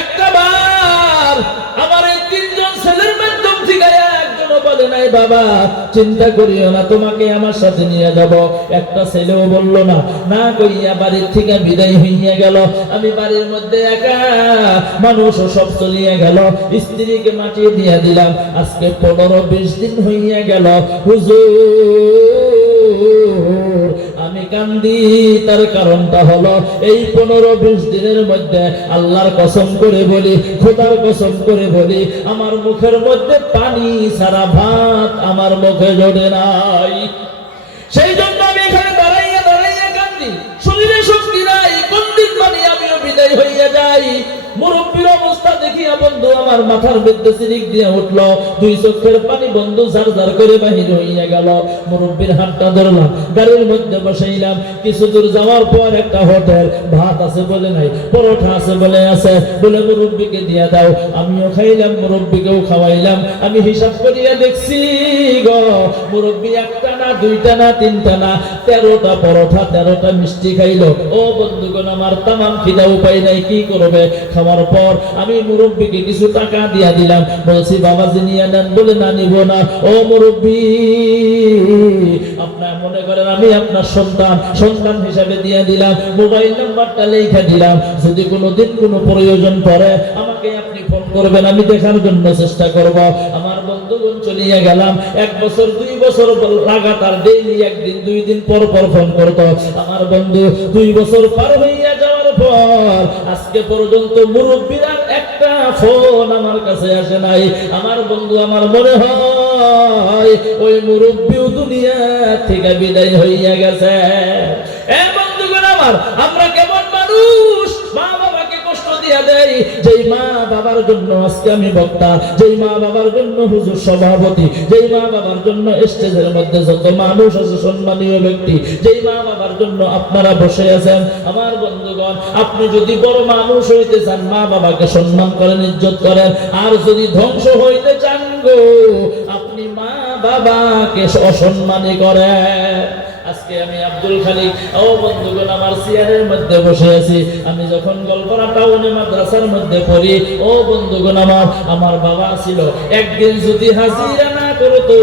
একটা বার আমার এই 3 জন ছেলের মাধ্যম থেকে একজনও বলে নাই, বাবা চিন্তা করিও না, তোমাকে আমার সাথে নিয়ে যাব। একটা ছেলেও বলল না। না কইয়া বাড়ির থেকে বিদায় হইয়া গেল। আমি বাড়ির মধ্যে একা, মানুষও সব চলিয়া গেল। স্ত্রীকে মাটি দিয়া দিলাম। আজকে 15-20 দিন হইয়া গেল। হুজুর, আমি কান্দি, তার কারণটা হলো এই 15-20 দিনের মধ্যে আল্লাহর কসম করে বলি, খোদার কসম করে বলি, আমার মুখের মধ্যে পানি ছাড়া ভাত আমার মুখে জোটে নাই। সেই জন্য আমি এখানে দাঁড়াইয়া দাঁড়াইয়া কান্দি। শরীরে শক্তি নাই, কোন দিন মানে আমিও বিদায় হইয়া যাই। মুরব্বীর অবস্থা দেখিয়া বন্ধু আমার মাথার মধ্যে সিরিক দিয়ে উঠলো। 2 চোখের পানি বন্ধু ঝার ঝার করে বাহির হইয়া গেল। মুরব্বীর হাতটা ধরলাম, গাড়ির মধ্যে বসাইলাম। কিছু দূর যাওয়ার পর একটা হোটেল, ভাত আছে বলে নাই, পরোটা আছে বলে আছে, বলে মুরব্বীকে দিয়া দাও। আমিও খাইলাম, মুরব্বীকেও খাওয়াইলাম। আমি হিসাব করিয়া দেখছি গো, মুরব্বী 1টা না 2টা না 3টা না 13টা পরোটা 13টা মিষ্টি খাইলো। ও বন্ধুগণ, আমার তামাম খিদা, উপায় নাই, কি করবে। খাওয়ার পর আমি মুরব্বীকে কিছু টাকা দিয়া দিলাম। বলছি, বাবাজি নিয়ে নেন। বলে না, নিব না। ও মুরব্বী, আপনার মনে করেন আমি আপনার সন্তান হিসাবে দিয়ে দিলাম। মোবাইল নাম্বারটা লেখা দিলাম, যদি কোনোদিন কোনো প্রয়োজন পড়ে আমাকে আমাকে আপনি ফোন করবেন, আমি দেখার জন্য চেষ্টা করব। আমার বন্ধুগণ চলিয়া গেলাম, 1 বছর 2 বছর লাগাতার ডেইলি একদিন 2 দিন পর পর ফোন করতো। আমার বন্ধু 2 বছর পার হইয়া যাওয়ার পর আজকে পর্যন্ত মুরব্বীরা একটা ফোন আমার কাছে আসে নাই। আমার বন্ধু আমার মনে হয় ওই মুরব্বীও দুনিয়া থেকে বিদায় হইয়া গেছে। বন্ধুগণ আমার, আমরা কেমন মানুষ মা বাবাকে কষ্ট দিয়া দেয়। যেই মা বাবার জন্য আজকে আমি বক্তা, যেই মা বাবার জন্য হুজুর সভাপতি, যেই মা বাবার জন্য স্টেজের মধ্যে যত মানুষ আছে সম্মানীয় ব্যক্তি, যেই মা বাবার জন্য আপনারা বসে আছেন। আমার বন্ধুগণ, আপনি যদি বড় মানুষ হইতে চান, মা বাবাকে সম্মান করেন, ইজ্জত করেন। আর যদি ধ্বংস হইতে চান গো, আপনি মা বাবাকে অসম্মানী করেন। আজকে আমি আব্দুল খালিক, ও বন্ধুগণ আমার, চেয়ারের মধ্যে বসে আছি। আমি যখন গলপাড়া টাউনে মাদ্রাসার মধ্যে পড়ি, ও বন্ধুগণ আমার বাবা ছিল, একদিন যদি হাজিরা না করতো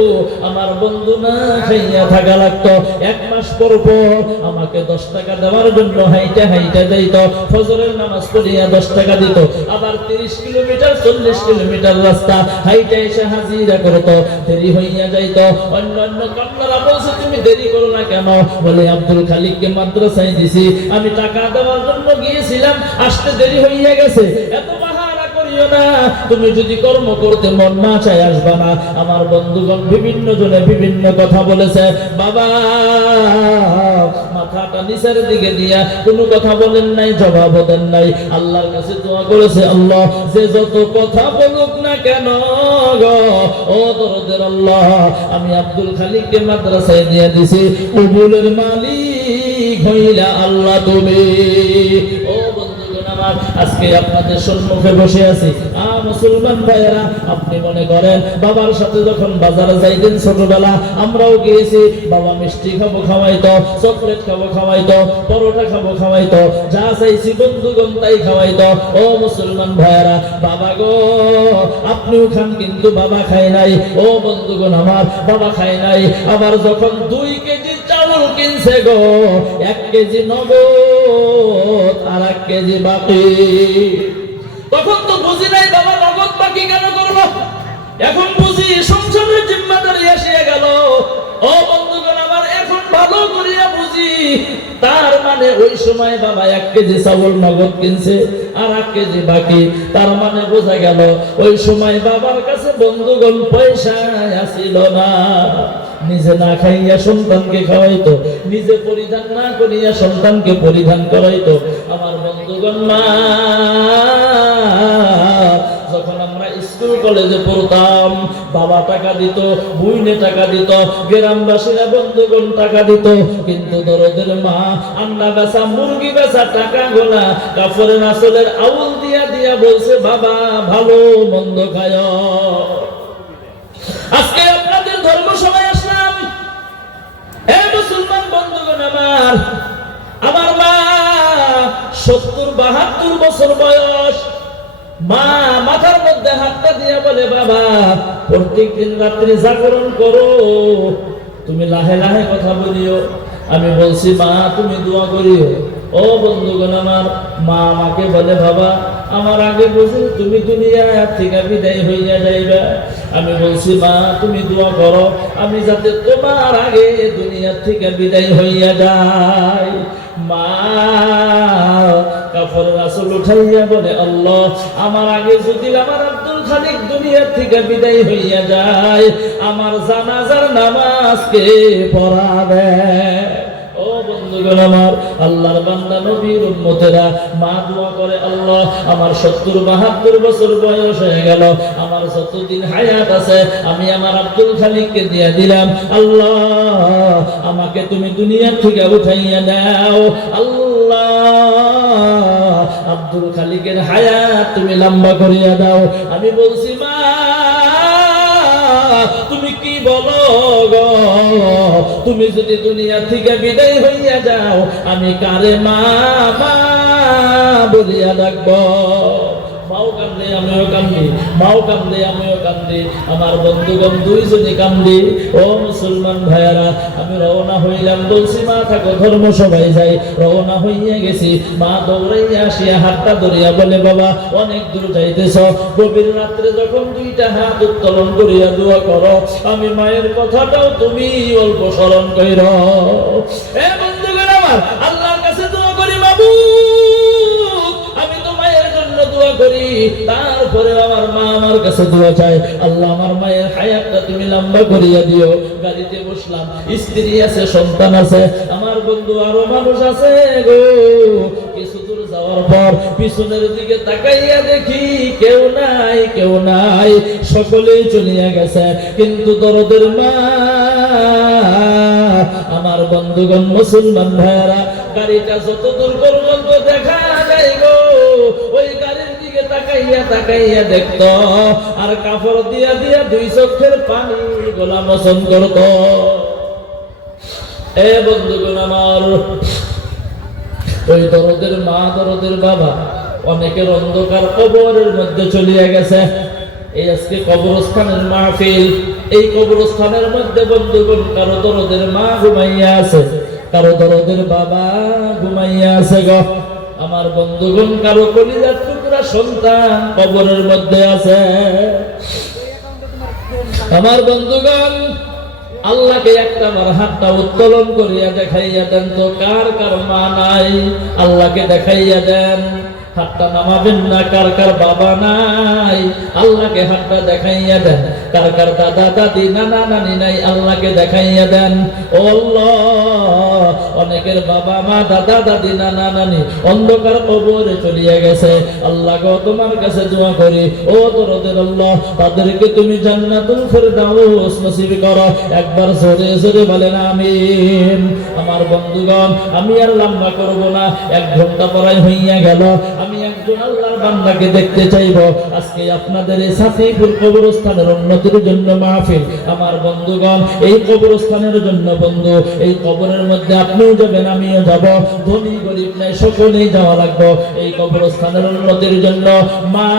আমার বন্ধু না খাইয়া থাকা লাগতো। 1 মাস পর পর আমাকে 10 টাকা দেওয়ার জন্য হাইটা হাইটা দিত। ফজরের নামাজ পড়িয়া 10 টাকা দিত। আবার 30 কিলোমিটার 40 কিলোমিটার রাস্তা হাইটা এসে হাজিরা করতো। দেরি হইয়া যাইত। অন্য কন্যারা বলছে তুমি দেরি করো না কেন? বলে আব্দুল খালিককে মাদ্রাসায় দিছি, আমি টাকা দেওয়ার জন্য গিয়েছিলাম, আসতে দেরি হইয়া গেছে। এত বাহানা করিও না, তুমি যদি কর্ম করতে মন না চায় আসবা না। আমার বন্ধুগণ বিভিন্ন জনে বিভিন্ন কথা বলেছে। বাবা মাথাটা নিচের দিকে দিয়া কোনো কথা বলেন নাই, জবাব দেন নাই। আল্লাহর কাছে দোয়া করেছে, আল্লাহ যে যত কথা বলুক না কেন গো, ও দরদের আল্লাহ, আমি আব্দুল খালিককে মাদ্রাসায় দিয়ে দিছি, কবুলের মালিক হইলা আল্লাহ তুমি। ও বন্ধুগণ আমার, আজকে আপনাদের সম্মুখে বসে আছি। মুসলমান ভাইয়েরা, আপনি মনে করেন বাবার সাথে যখন বাজারে যাইতেন ছোটবেলা, আমরাও গিয়েছি। বাবা মিষ্টি খাবো খাওয়াইতো, চকলেট খাবো খাওয়াইতো, পরোটা খাবো খাওয়াইতো, যা চাইছি বন্ধুগণ তাই খাওয়াইতো। ও মুসলমান ভাইয়েরা, বাবা গো আপনিও খান, কিন্তু বাবা খায় নাই। ও বন্ধুগণ আমার, বাবা খায় নাই। আবার যখন 2 কেজি চাউল কিনছে গো, 1 কেজি নগদ আর 1 কেজি বাকি, তখন তো বুঝি নাই বাবা নগদ বাকি কেন করলো। এখন বুঝি সংসারের জিম্মাদারি এসে গেল। ও বন্ধুগণ আমার, এখন ভালো করিয়া বুঝি। তার মানে ওই সময় বাবা 1 কেজি চাউল নগদ কিনছে আর 1 কেজি বাকি। তার মানে বোঝা গেল ওই সময় বাবার কাছে বন্ধুগণ পয়সা আসিল না। নিজে না খাইয়া সন্তানকে খাওয়াইতো, নিজে পরিধান না করিয়া সন্তানকে পরিধান করাইতো। আমার বন্ধুগণ মা, যখন আমরা স্কুল কলেজে পড়তাম, বাবা টাকা দিত, বুইনে টাকা দিত, গ্রামবাসীরা বন্ধুগণ টাকা দিত। কিন্তু দরদের মা আন্না বেচা, মুরগি বেচা টাকা গোনা কাপড়ের আসলের আউল দিয়া দিয়া বলছে, বাবা ভালো মন্দ খায়। আজকে আপনাদের ধর্ম সভায় আসলাম। মুসলমান বন্ধুগণ আমার, আমার মা 70-72 বছর বয়স। মা মাথার মধ্যে হাতটা দিয়ে বলে, বাবা প্রত্যেক দিন রাত্রি জাগরণ করো, তুমি লাহে লাহে কথা বলিও। আমি বলছি, মা তুমি দোয়া করিও। ও বন্ধুগণ আমার, মা আমাকে বলে, বাবা আমার আগে বুঝি তুমি দুনিয়া থেকে বিদায় হইয়া যাইবা। আমি বলছি, মা তুমি দোয়া করো আমি যাতে তোমার আগে দুনিয়া থেকে বিদায় হইয়া যাই। মা কাপড়ের আসল উঠাইয়া বলে, আল্লাহ আমার আগে যদি আমার আব্দুল খালিক দুনিয়া থেকে বিদায় হইয়া যায়, আমার জানাজার নামাজকে পড়াবে। ও বন্ধুগণ আমার, আল্লাহর বান্দা নবীর উম্মতেরা, মা দোয়া করে, আল্লাহ আমার 70-72 বছর বয়স হয়ে গেল, আমার যতদিন হায়াত আছে আমি আমার আব্দুল খালিককে দিয়ে দিলাম। আল্লাহ আমাকে তুমি দুনিয়া থেকে উঠাইয়া নাও। আল্লাহ আব্দুল খালিকের হায়াত তুমি লম্বা করিয়া দাও। আমি বলছি, মা তুমি কি বলো গো, তুমি যদি দুনিয়া থেকে বিদায় হইয়া যাও, আমি কারে মা মা বলিয়া ডাকবো? মাও কান্দে আমিও কান্দি, মাও কান্দে আমিও কান্দি, আমার বন্ধুগণ দুইজনই কান্দি। ও মুসলমান ভাইয়ারা, আমি রওনা হইলাম, বলছি মা থাকো ধর্ম সবাই যাই। রওনা হইয়া গেছি, মা দৌড়াইয়া আসিয়া হাতটা ধরিয়া বলে বাবা অনেক দূর যাইতেছ, গভীর রাত্রে যখন দুইটা হাত উত্তোলন করিয়া দোয়া করো, আমি মায়ের কথাটাও তুমি অল্প স্মরণ কইর। এ বন্ধুগণ আমার, আল্লাহর কাছে দোয়া করি মাবুদ আমি তো মায়ের জন্য দোয়া করি, তারপরে আমার মা আমার কাছে দোয়া চায়, আল্লাহ আমার মায়ের হায়াতটা তুমি লম্বা করিয়া দিও। গাড়িতে বসলাম, স্ত্রী আছে, সন্তান আছে, আমার বন্ধু আরো মানুষ আছে গো। কিছু দূর যাওয়ার পর পিছনের দিকে তাকাইয়া দেখি কেউ নাই, কেউ নাই, সকলেই চলিয়া গেছে। কিন্তু দরদের মা, আমার বন্ধুগণ মুসলমান ভাইয়েরা, গাড়িটা যত দূর পর্যন্ত দেখা যায় গো, ওই গাড়ির দিকে তাকাইয়া তাকাইয়া দেখতো, আর কাপড় দিয়া দিয়া দুই চোখের পানি গোলা মোচন করত। এ বন্ধুগণ আমার, ওই দরদের মা, দরদের বাবা অনেকের অন্ধকার কবরের মধ্যে চলিয়া গেছে। এই আজকে কবরস্থানের মাহফিল, এই কবরস্থানের মধ্যে বন্ধুগণ কারো দরদের মা ঘুমাইয়া আছে, কারো দরদের বাবা ঘুমাইয়া আছে গো। আমার বন্ধুগণ কারো কলিজার টুকরা সন্তান কবরের মধ্যে আছে। আমার বন্ধুগণ আল্লাহকে একটা বার হাতটা উত্তোলন করিয়া দেখাইয়া দেন তো, কার কার মা নাই, আল্লাহকে দেখাইয়া দেন। হাতটা নামাবেন না, কার কার বাবা নাই, আল্লাহকে হাতটা দেখাইয়া দেন। কার কার দাদা দাদি নানা নানি নাই, আল্লাহকে দেখাইয়া দেন। ও আল্লাহ, অনেকের বাবা মা দাদা দাদি নানা নানি অন্ধকার কবরে চলিয়া গেছে। আল্লাহ গো তোমার কাছে দোয়া করি, ও দরদের আল্লাহ, তাদেরকে তুমি জান্নাতুল ফেরদাউস নসিব করো। একবার জোরে জোরে বলেন আমিন। আমার বন্ধুগণ আমি আর লম্বা করব না, 1 ঘন্টা পড়াই হইয়া গেল। আমি একজন আল্লাহর বান্দাকে দেখতে চাইব। আজকে আপনাদের এই সাফিপুর কবরস্থানের উন্নতির জন্য মাহফিল। আমার বন্ধুগণ এই কবরস্থানের জন্য বন্ধু, এই কবরের মধ্যে আপনিও যাবেন, আমিও যাব, ধনী গরিব নাই সকলেই যাওয়া লাগবে এই কবরস্থানের উন্নতির জন্য। মা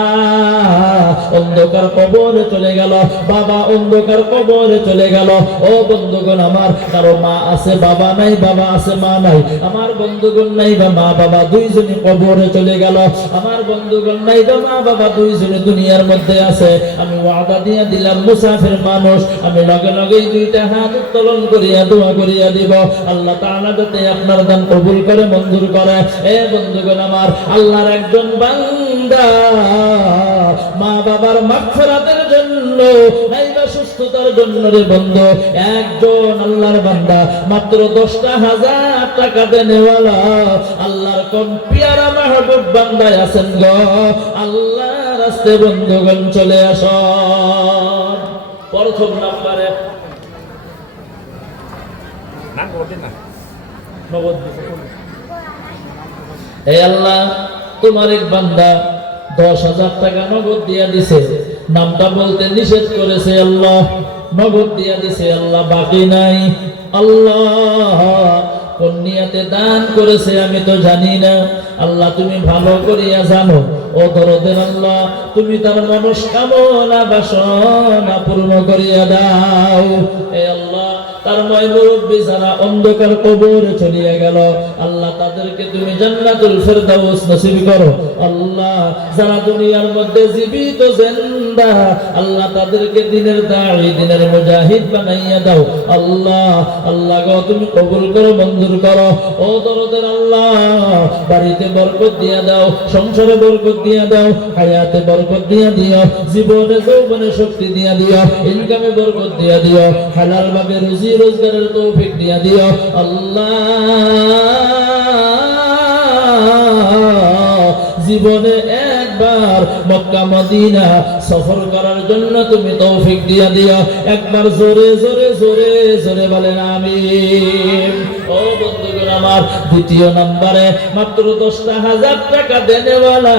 অন্ধকার কবরে চলে গেল, বাবা অন্ধকার কবরে চলে গেল। ও বন্ধুগণ আমার, কারো মা আছে বাবা নাই, বাবা আছে মা নাই। আমার বন্ধুগণ নাই বা মা বাবা দুইজনই কবরে চলে গেল। আমার বন্ধুগণ নাই বা মা বাবা দুইজনে দুনিয়ার মধ্যে আছে। আমি ওয়াদা দিয়া দিলাম মুসাফির মানুষ, আমি লগে লগেই দুইটা হাত উত্তোলন করিয়া দোয়া করিয়া দিব, আল্লাহ তাআলা যাতে আপনার দান কবুল করে, মঞ্জুর করে। এ বন্ধুগণ আমার, আল্লাহর একজন বান্দা মা বাবার মাগফিরাতের জন্য নাইবা সুস্থতার জন্য রে বন্ধু, একজন আল্লাহর বান্দা মাত্র 10,000 টাকা দেনেওয়ালা আল্লাহর কোন পিয়ারা মাহবুব বান্দা আছেন গো। আল্লাহর রাস্তায় বন্ধুগণ চলে আসো। প্রথম নাম্বারে এই আল্লাহ তোমার এক বান্দা 10,000 টাকা নগদ দিয়া দিছে, নামটা বলতে নিষেধ করেছে, আল্লাহ নগদ দিয়া দিছে, আল্লাহ বাকি নাই। আল্লাহ কোন নিয়তে দান করেছে আমি তো জানি না, আল্লাহ তুমি ভালো করিয়া জানো। ও দরদের আল্লাহ, তুমি তার মনস্কামনা বাসনা পূর্ণ করিয়া দাও। এ আল্লাহ, তার ময় মুরব্বী যারা অন্ধকার কবরে চলিয়া গেল, আল্লাহ তাদেরকে তুমি জান্নাতুল ফেরদাউস নসিব করো। আল্লাহ যারা দুনিয়ার মধ্যে জীবিত জিন্দা, আল্লাহ তাদেরকে দিনের দাঈ, দিনের মুজাহিদ বানাইয়া দাও। আল্লাহ আল্লাহ গো তুমি কবুল করো, মঞ্জুর করো। ও দরদের আল্লাহ, বাড়িতে বরকত দিয়া দাও, সংসারে বরকত দিয়া দাও, হায়াতে বরকত দিয়া দিও, জীবনে যৌবনে শক্তি দিয়া দিও, ইনকামে বরকত দিয়া দিও, হালাল ভাবে রুজি রোজগারের তৌফিক দিয়া দিও। আল্লাহ জীবনে একবার মক্কা মদিনা সফর করার জন্য তুমি তৌফিক দিয়া দিও। একবার জোরে জোরে জোরে জোরে বলেন আমিন। ও বন্ধুগণ আমার, দ্বিতীয় নম্বরে মাত্র 10,000 টাকা দেনেওয়ালা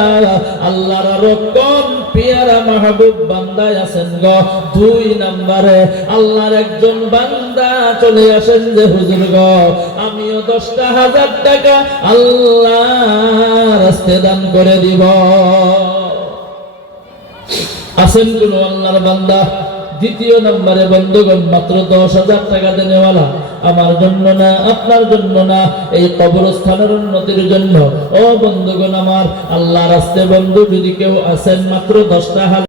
আল্লাহর আরো কম পিয়ারা মাহবুব বান্দা আছেন গো। 2 নম্বরে আল্লাহর একজন বান্দা চলে আসেন যে হুজুর গো, আমিও 10,000 টাকা আল্লাহ রাস্তায় দান করে দিব। আছেন কোন আল্লাহর বান্দা? দ্বিতীয় নম্বরে বন্ধুগণ, মাত্র 10,000 টাকা দেনেওয়ালা, আমার জন্য না, আপনার জন্য না, এই কবরস্থানের উন্নতির জন্য। ও বন্ধুগণ আমার, আল্লাহর রাস্তায় বন্ধু যদি কেউ আছেন, মাত্র 10টা হাত